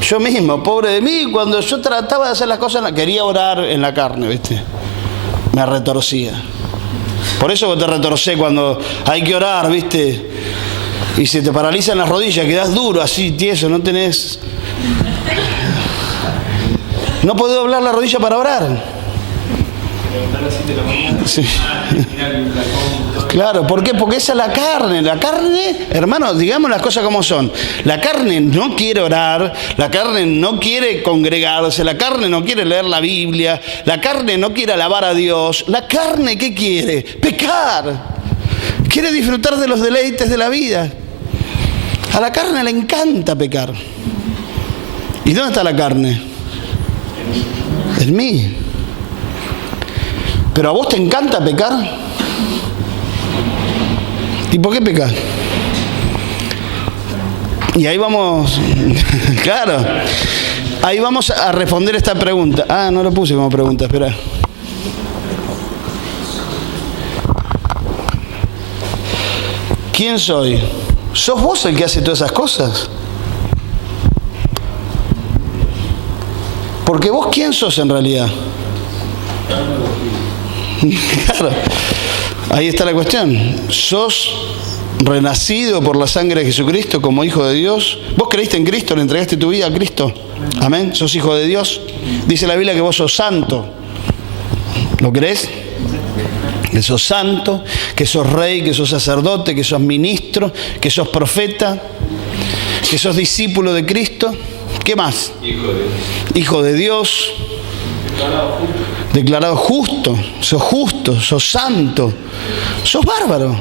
Yo mismo, pobre de mí, cuando yo trataba de hacer las cosas, quería orar en la carne, viste. Me retorcía. Por eso te retorcé cuando hay que orar, viste. Y se te paralizan las rodillas, quedás duro, así, tieso, no tenés... No podés doblar la rodilla para orar. Sí. Claro, ¿por qué? Porque esa es la carne. La carne, hermanos, digamos las cosas como son. La carne no quiere orar, la carne no quiere congregarse, la carne no quiere leer la Biblia, la carne no quiere alabar a Dios. La carne, ¿qué quiere? Pecar. Quiere disfrutar de los deleites de la vida. A la carne le encanta pecar. ¿Y dónde está la carne? En mí. ¿Pero a vos te encanta pecar? ¿Y por qué pecas? Y ahí vamos, claro, ahí vamos a responder esta pregunta. Ah, no lo puse como pregunta, espera. ¿Quién soy? ¿Sos vos el que hace todas esas cosas? Porque vos, ¿quién sos en realidad? Claro, ahí está la cuestión. ¿Sos renacido por la sangre de Jesucristo como hijo de Dios? ¿Vos creíste en Cristo? ¿Le entregaste tu vida a Cristo? Amén. ¿Sos hijo de Dios? Dice la Biblia que vos sos santo. ¿Lo crees? Que sos santo, que sos rey, que sos sacerdote, que sos ministro, que sos profeta, que sos discípulo de Cristo. ¿Qué más? Hijo de Dios. Declarado justo. Sos santo, sos bárbaro.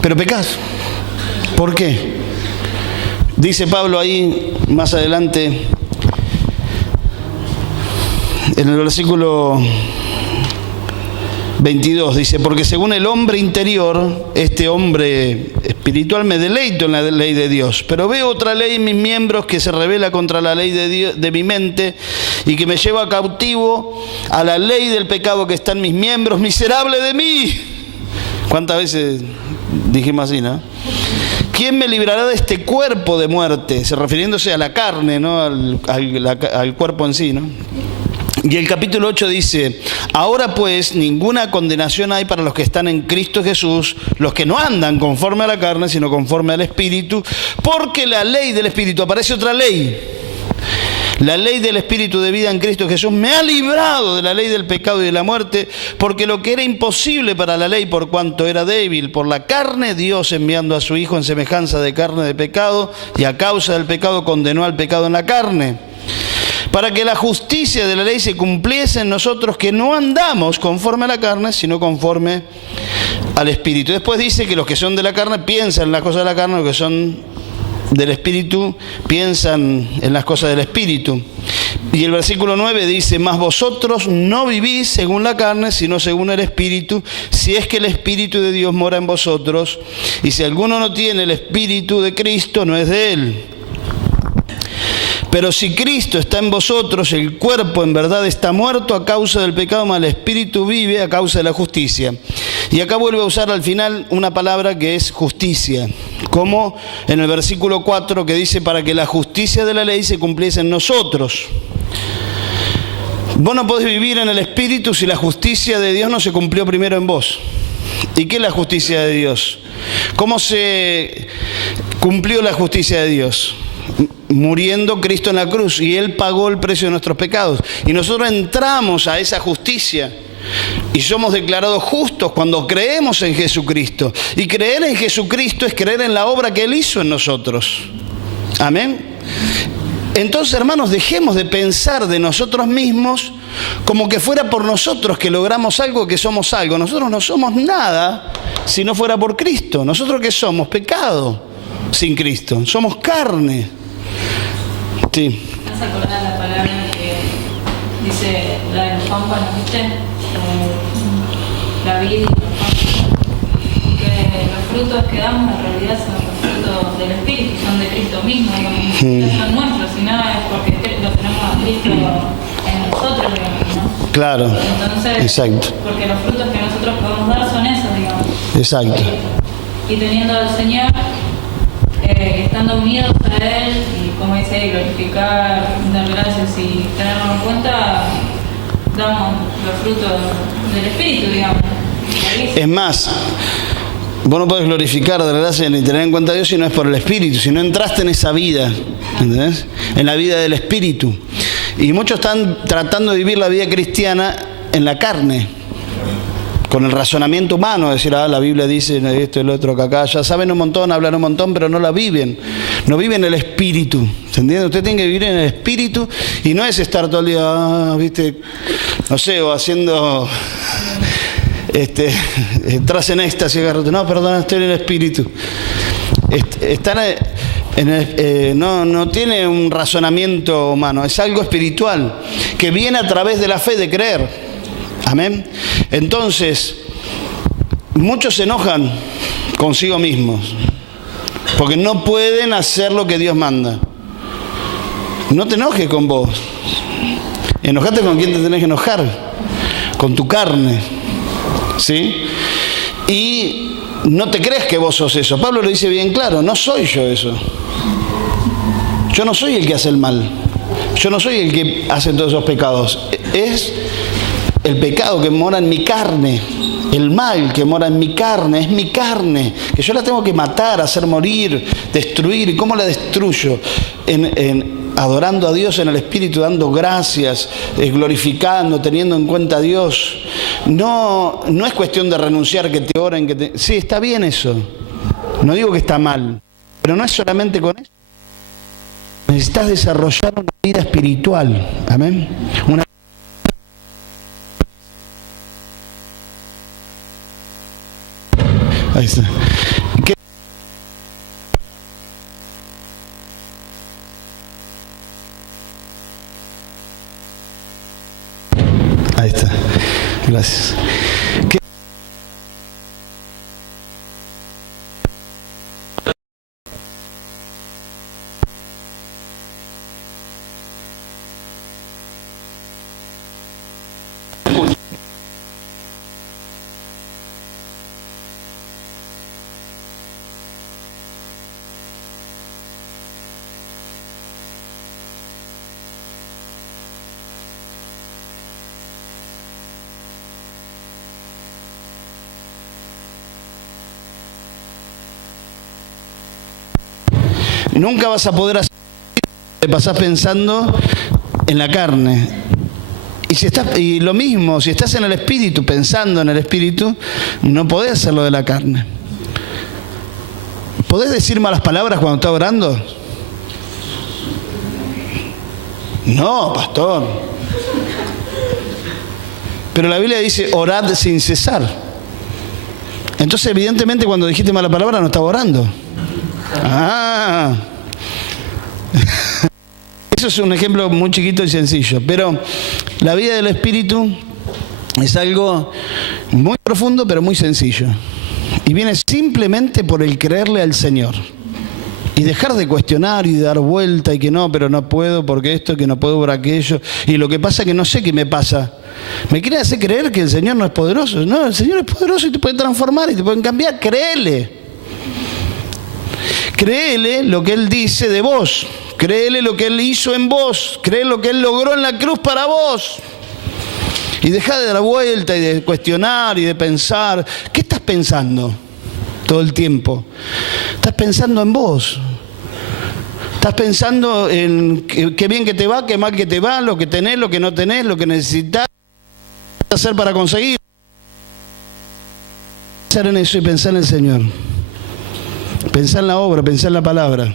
Pero pecás. ¿Por qué? Dice Pablo ahí más adelante, en el versículo 22, dice: porque según el hombre interior, este hombre espiritual, me deleito en la ley de Dios, pero veo otra ley en mis miembros que se rebela contra la ley de Dios, de mi mente, y que me lleva cautivo a la ley del pecado que está en mis miembros. Miserable de mí. ¿Cuántas veces dijimos así, no? ¿Quién me librará de este cuerpo de muerte? Se refiriéndose a la carne, ¿no? Al cuerpo en sí, ¿no? Y el capítulo 8 dice: ahora pues ninguna condenación hay para los que están en Cristo Jesús, los que no andan conforme a la carne, sino conforme al Espíritu, porque la ley del Espíritu, aparece otra ley, la ley del Espíritu de vida en Cristo Jesús, me ha librado de la ley del pecado y de la muerte, porque lo que era imposible para la ley, por cuanto era débil por la carne, Dios, enviando a su Hijo en semejanza de carne de pecado, y a causa del pecado condenó al pecado en la carne, para que la justicia de la ley se cumpliese en nosotros, que no andamos conforme a la carne, sino conforme al Espíritu. Después dice que los que son de la carne piensan en las cosas de la carne, los que son del Espíritu piensan en las cosas del Espíritu. Y el versículo 9 dice: mas vosotros no vivís según la carne, sino según el Espíritu, si es que el Espíritu de Dios mora en vosotros. Y si alguno no tiene el Espíritu de Cristo, no es de él. Pero si Cristo está en vosotros, el cuerpo en verdad está muerto a causa del pecado, mas el Espíritu vive a causa de la justicia. Y acá vuelve a usar al final una palabra que es justicia, como en el versículo 4 que dice: para que la justicia de la ley se cumpliese en nosotros. Vos no podés vivir en el Espíritu si la justicia de Dios no se cumplió primero en vos. ¿Y qué es la justicia de Dios? ¿Cómo se cumplió la justicia de Dios? Muriendo Cristo en la cruz, y Él pagó el precio de nuestros pecados, y nosotros entramos a esa justicia y somos declarados justos cuando creemos en Jesucristo. Y creer en Jesucristo es creer en la obra que Él hizo en nosotros. Amén. Entonces, hermanos, dejemos de pensar de nosotros mismos como que fuera por nosotros que logramos algo, que somos algo. Nosotros no somos nada si no fuera por Cristo. ¿Nosotros qué somos? Pecado sin Cristo. Somos carne. Sí. ¿Me vas a acordar la palabra que dice la de los pámpanos, viste? La vid y los pámpanos. Que los frutos que damos en realidad son los frutos del Espíritu, son de Cristo mismo, digamos. No son nuestros, sino es porque lo tenemos a Cristo en nosotros, digamos, ¿no? Claro. Entonces, exacto. Porque los frutos que nosotros podemos dar son esos, digamos. Exacto. Y teniendo al Señor, estando unidos a Él, y como dice, glorificar, dar gracias y tenerlo en cuenta, damos los frutos del Espíritu, digamos. Es más, vos no podés glorificar, dar gracias ni tener en cuenta a Dios si no es por el Espíritu, si no entraste en esa vida, ¿entendés? En la vida del Espíritu. Y muchos están tratando de vivir la vida cristiana en la carne, con el razonamiento humano, decir: la Biblia dice esto y lo otro, que acá ya saben un montón, hablan un montón, pero no la viven. No viven el Espíritu. ¿Se entiende? Usted tiene que vivir en el Espíritu, y no es estar todo el día, viste, no sé, o haciendo entras en éxtasis, no, perdona, estoy en el espíritu. No tiene un razonamiento humano, es algo espiritual que viene a través de la fe de creer. Amén. Entonces, muchos se enojan consigo mismos porque no pueden hacer lo que Dios manda. No te enojes con vos. Enojate con quien te tenés que enojar, con tu carne, ¿sí? Y no te crees que vos sos eso. Pablo lo dice bien claro, no soy yo eso. Yo no soy el que hace el mal. Yo no soy el que hace todos esos pecados. Es el pecado que mora en mi carne. El mal que mora en mi carne, es mi carne, que yo la tengo que matar, hacer morir, destruir. ¿Y cómo la destruyo? Adorando a Dios en el Espíritu, dando gracias, glorificando, teniendo en cuenta a Dios. No es cuestión de renunciar, que te oren, Sí, está bien eso. No digo que está mal, pero no es solamente con eso. Necesitas desarrollar una vida espiritual. Amén. Ahí está. Ahí está. Gracias. Nunca vas a poder hacer, te pasás pensando en la carne. Y lo mismo, si estás en el espíritu, pensando en el espíritu, no podés hacerlo de la carne. ¿Podés decir malas palabras cuando estás orando? No, pastor. Pero la Biblia dice, orad sin cesar. Entonces, evidentemente, cuando dijiste mala palabra, no estaba orando. Ah. Eso es un ejemplo muy chiquito y sencillo, pero la vida del Espíritu es algo muy profundo pero muy sencillo, y viene simplemente por el creerle al Señor y dejar de cuestionar y de dar vuelta y que no, pero no puedo porque esto, que no puedo por aquello, y lo que pasa es que no sé qué me pasa. Me quieren hacer creer que el Señor no es poderoso. No, el Señor es poderoso y te puede transformar y te puede cambiar. Créele. Créele lo que Él dice de vos. Créele lo que Él hizo en vos. Créele lo que Él logró en la cruz para vos. Y deja de dar vuelta y de cuestionar y de pensar. ¿Qué estás pensando todo el tiempo? Estás pensando en vos. Estás pensando en qué bien que te va, qué mal que te va, lo que tenés, lo que no tenés, lo que necesitas hacer para conseguir. Pensar en eso y pensar en el Señor. Pensar en la obra, pensar en la palabra. Es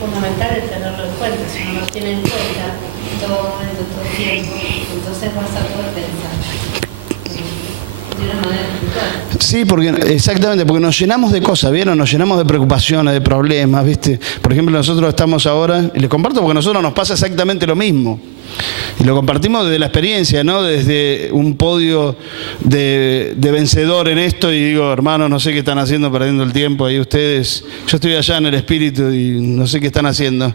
fundamental el tenerlo en cuenta. Si uno lo tiene en cuenta todo momento, todo tiempo, entonces vas a poder pensar de una manera espiritual. Sí, exactamente, porque nos llenamos de cosas, ¿vieron? Nos llenamos de preocupaciones, de problemas, ¿viste? Por ejemplo, nosotros estamos ahora, y les comparto porque a nosotros nos pasa exactamente lo mismo. Y lo compartimos desde la experiencia, ¿no? Desde un podio de vencedor en esto, y digo, hermano, no sé qué están haciendo perdiendo el tiempo ahí ustedes. Yo estoy allá en el espíritu y no sé qué están haciendo.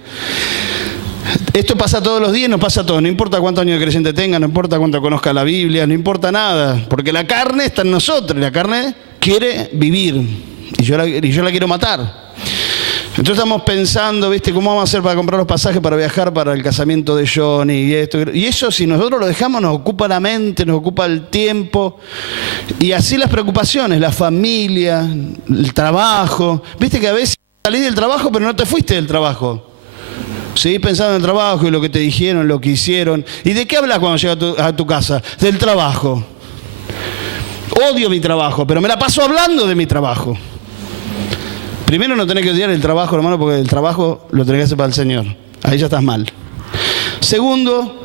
Esto pasa todos los días, nos pasa a todos. No importa cuántos años de creyente tenga, no importa cuánto conozca la Biblia, no importa nada. Porque la carne está en nosotros, la carne quiere vivir y yo la quiero matar. Entonces estamos pensando, ¿viste? ¿Cómo vamos a hacer para comprar los pasajes para viajar para el casamiento de Johnny y esto? Y eso, si nosotros lo dejamos, nos ocupa la mente, nos ocupa el tiempo. Y así las preocupaciones, la familia, el trabajo. ¿Viste que a veces salís del trabajo pero no te fuiste del trabajo? Seguís pensando en el trabajo y lo que te dijeron, lo que hicieron. ¿Y de qué hablas cuando llegas a tu casa? Del trabajo. Odio mi trabajo, pero me la paso hablando de mi trabajo. Primero, no tenés que odiar el trabajo, hermano, porque el trabajo lo tenés que hacer para el Señor. Ahí ya estás mal. Segundo,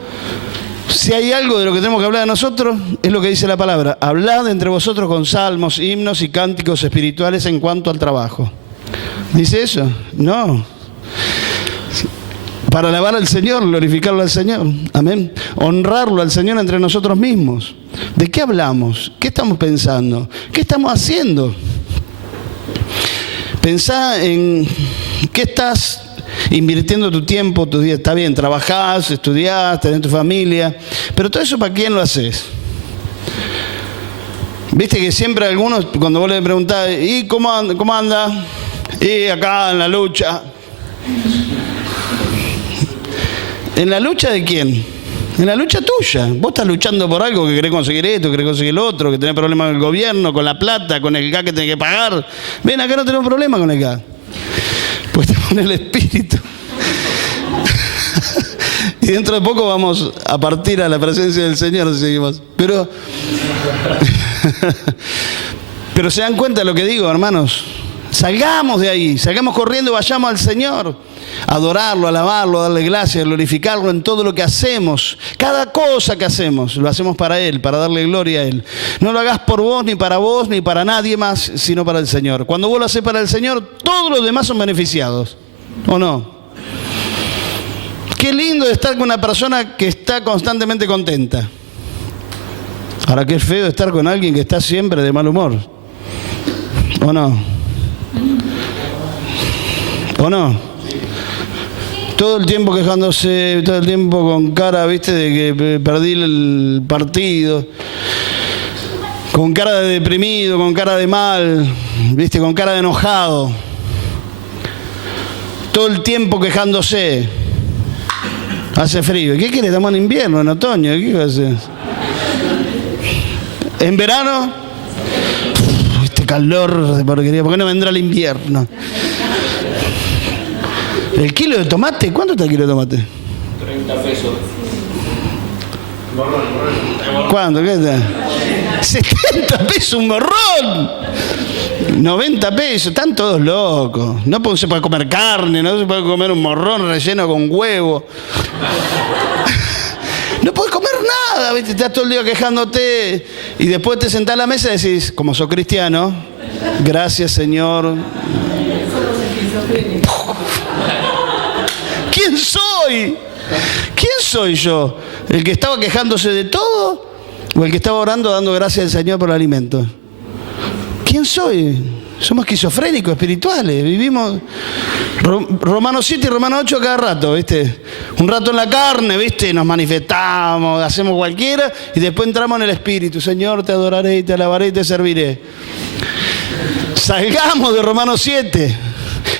Si hay algo de lo que tenemos que hablar nosotros, es lo que dice la palabra. Hablad entre vosotros con salmos, himnos y cánticos espirituales en cuanto al trabajo. ¿Dice eso? No. Para alabar al Señor, glorificarlo al Señor. Amén. Honrarlo al Señor entre nosotros mismos. ¿De qué hablamos? ¿Qué estamos pensando? ¿Qué estamos haciendo? Pensá en qué estás invirtiendo tu tiempo, tu día. Está bien, trabajás, estudiás, tenés tu familia, pero todo eso, ¿para quién lo haces? Viste que siempre algunos, cuando vos le preguntás, ¿y cómo anda? Y acá en la lucha. ¿En la lucha de quién? En la lucha tuya. Vos estás luchando por algo, que querés conseguir esto, que querés conseguir lo otro, que tenés problemas con el gobierno, con la plata, con el gas que tenés que pagar. Ven, acá no tenemos problema con el gas. Pues estamos en el espíritu. Y dentro de poco vamos a partir a la presencia del Señor si seguimos. Pero se dan cuenta de lo que digo, hermanos. Salgamos de ahí, salgamos corriendo, vayamos al Señor. Adorarlo, alabarlo, darle gracias, glorificarlo en todo lo que hacemos. Cada cosa que hacemos, lo hacemos para Él, para darle gloria a Él. No lo hagas por vos, ni para nadie más, sino para el Señor. Cuando vos lo haces para el Señor, todos los demás son beneficiados. ¿O no? Qué lindo estar con una persona que está constantemente contenta. Ahora, qué feo estar con alguien que está siempre de mal humor. ¿O no? ¿O no? Todo el tiempo quejándose, todo el tiempo con cara, viste, de que perdí el partido, con cara de deprimido, con cara de mal, viste, con cara de enojado, todo el tiempo quejándose. Hace frío. ¿Qué quieres? Estamos en invierno, en otoño. ¿Qué va a hacer? En verano, este calor de porquería, ¿por qué no vendrá el invierno? ¿El kilo de tomate? ¿Cuánto está el kilo de tomate? 30 pesos. ¿Cuánto? ¿Qué está? 70 pesos un morrón. 90 pesos. Están todos locos. No se puede comer carne, no se puede comer un morrón relleno con huevo. No puedes comer nada, ¿viste? Estás todo el día quejándote y después te sentás a la mesa y decís, como sos cristiano, gracias, Señor. ¿Quién soy? ¿Quién soy yo? ¿El que estaba quejándose de todo? ¿O el que estaba orando dando gracias al Señor por el alimento? ¿Quién soy? Somos esquizofrénicos espirituales. Vivimos Romanos 7 y Romanos 8 cada rato, ¿viste? Un rato en la carne, ¿viste? Nos manifestamos, hacemos cualquiera y después entramos en el espíritu. Señor, te adoraré y te alabaré y te serviré. Salgamos de Romanos 7.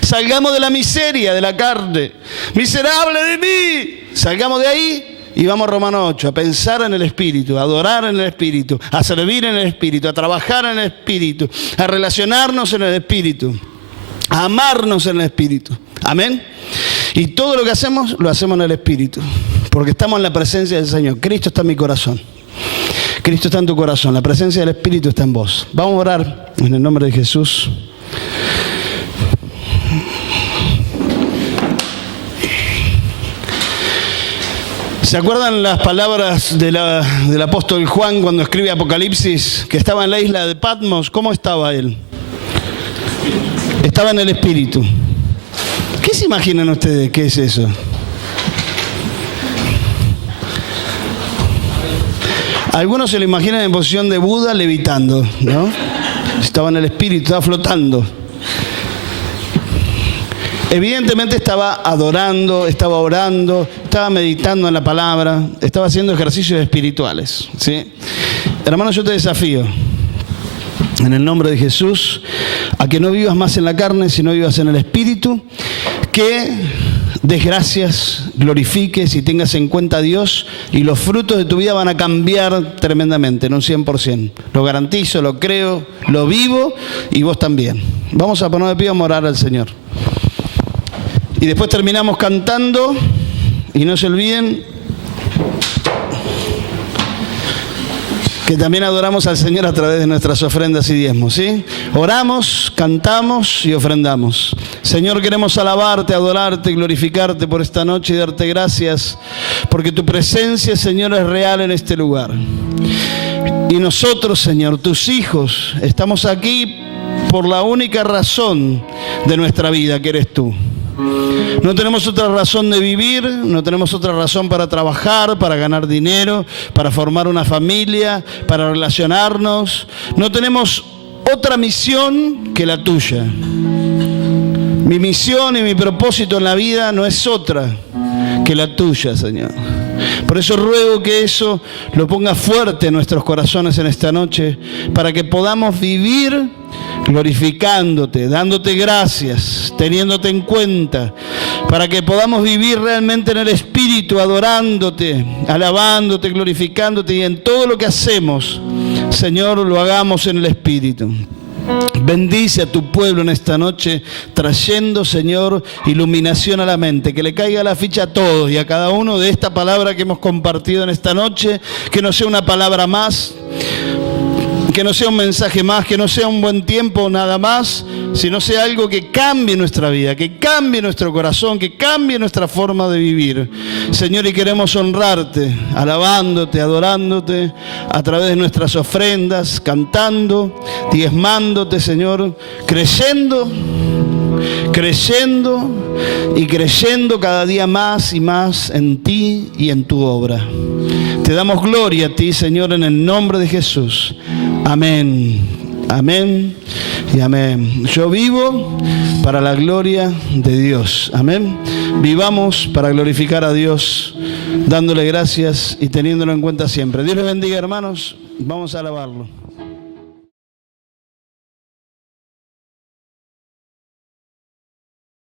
Salgamos de la miseria de la carne. Miserable de mí. Salgamos de ahí y vamos a Romanos 8, a pensar en el Espíritu, a adorar en el Espíritu, a servir en el Espíritu, a trabajar en el Espíritu, a relacionarnos en el Espíritu, a amarnos en el Espíritu. Amén. Y todo lo que hacemos, lo hacemos en el Espíritu, porque estamos en la presencia del Señor. Cristo está en mi corazón. Cristo está en tu corazón. La presencia del Espíritu está en vos. Vamos a orar en el nombre de Jesús. ¿Se acuerdan las palabras del apóstol Juan cuando escribe Apocalipsis? Que estaba en la isla de Patmos. ¿Cómo estaba él? Estaba en el Espíritu. ¿Qué se imaginan ustedes? ¿Qué es eso? Algunos se lo imaginan en posición de Buda levitando, ¿no? Estaba en el Espíritu, estaba flotando. Evidentemente estaba adorando, estaba orando, estaba meditando en la palabra, estaba haciendo ejercicios espirituales, ¿sí? Hermano, yo te desafío, en el nombre de Jesús, a que no vivas más en la carne, sino vivas en el Espíritu, que des gracias, glorifiques y tengas en cuenta a Dios, y los frutos de tu vida van a cambiar tremendamente, en un 100%. Lo garantizo, lo creo, lo vivo, y vos también. Vamos a poner de pie, vamos a orar al Señor. Y después terminamos cantando, y no se olviden que también adoramos al Señor a través de nuestras ofrendas y diezmos, ¿sí? Oramos, cantamos y ofrendamos. Señor, queremos alabarte, adorarte, glorificarte por esta noche y darte gracias, porque tu presencia, Señor, es real en este lugar. Y nosotros, Señor, tus hijos, estamos aquí por la única razón de nuestra vida, que eres tú. No tenemos otra razón de vivir, no tenemos otra razón para trabajar, para ganar dinero, para formar una familia, para relacionarnos. No tenemos otra misión que la tuya. Mi misión y mi propósito en la vida no es otra que la tuya, Señor. Por eso ruego que eso lo ponga fuerte en nuestros corazones en esta noche, para que podamos vivir glorificándote, dándote gracias, teniéndote en cuenta, para que podamos vivir realmente en el Espíritu, adorándote, alabándote, glorificándote, y en todo lo que hacemos, Señor, lo hagamos en el Espíritu. Bendice a tu pueblo en esta noche, trayendo, Señor, iluminación a la mente, que le caiga la ficha a todos y a cada uno de esta palabra que hemos compartido en esta noche, que no sea una palabra más, que no sea un mensaje más, que no sea un buen tiempo nada más, sino sea algo que cambie nuestra vida, que cambie nuestro corazón, que cambie nuestra forma de vivir. Señor, y queremos honrarte, alabándote, adorándote, a través de nuestras ofrendas, cantando, diezmándote, Señor, creyendo y creyendo cada día más y más en ti y en tu obra. Te damos gloria a ti, Señor, en el nombre de Jesús. Amén, amén y amén. Yo vivo para la gloria de Dios. Amén. Vivamos para glorificar a Dios, dándole gracias y teniéndolo en cuenta siempre. Dios les bendiga, hermanos. Vamos a alabarlo.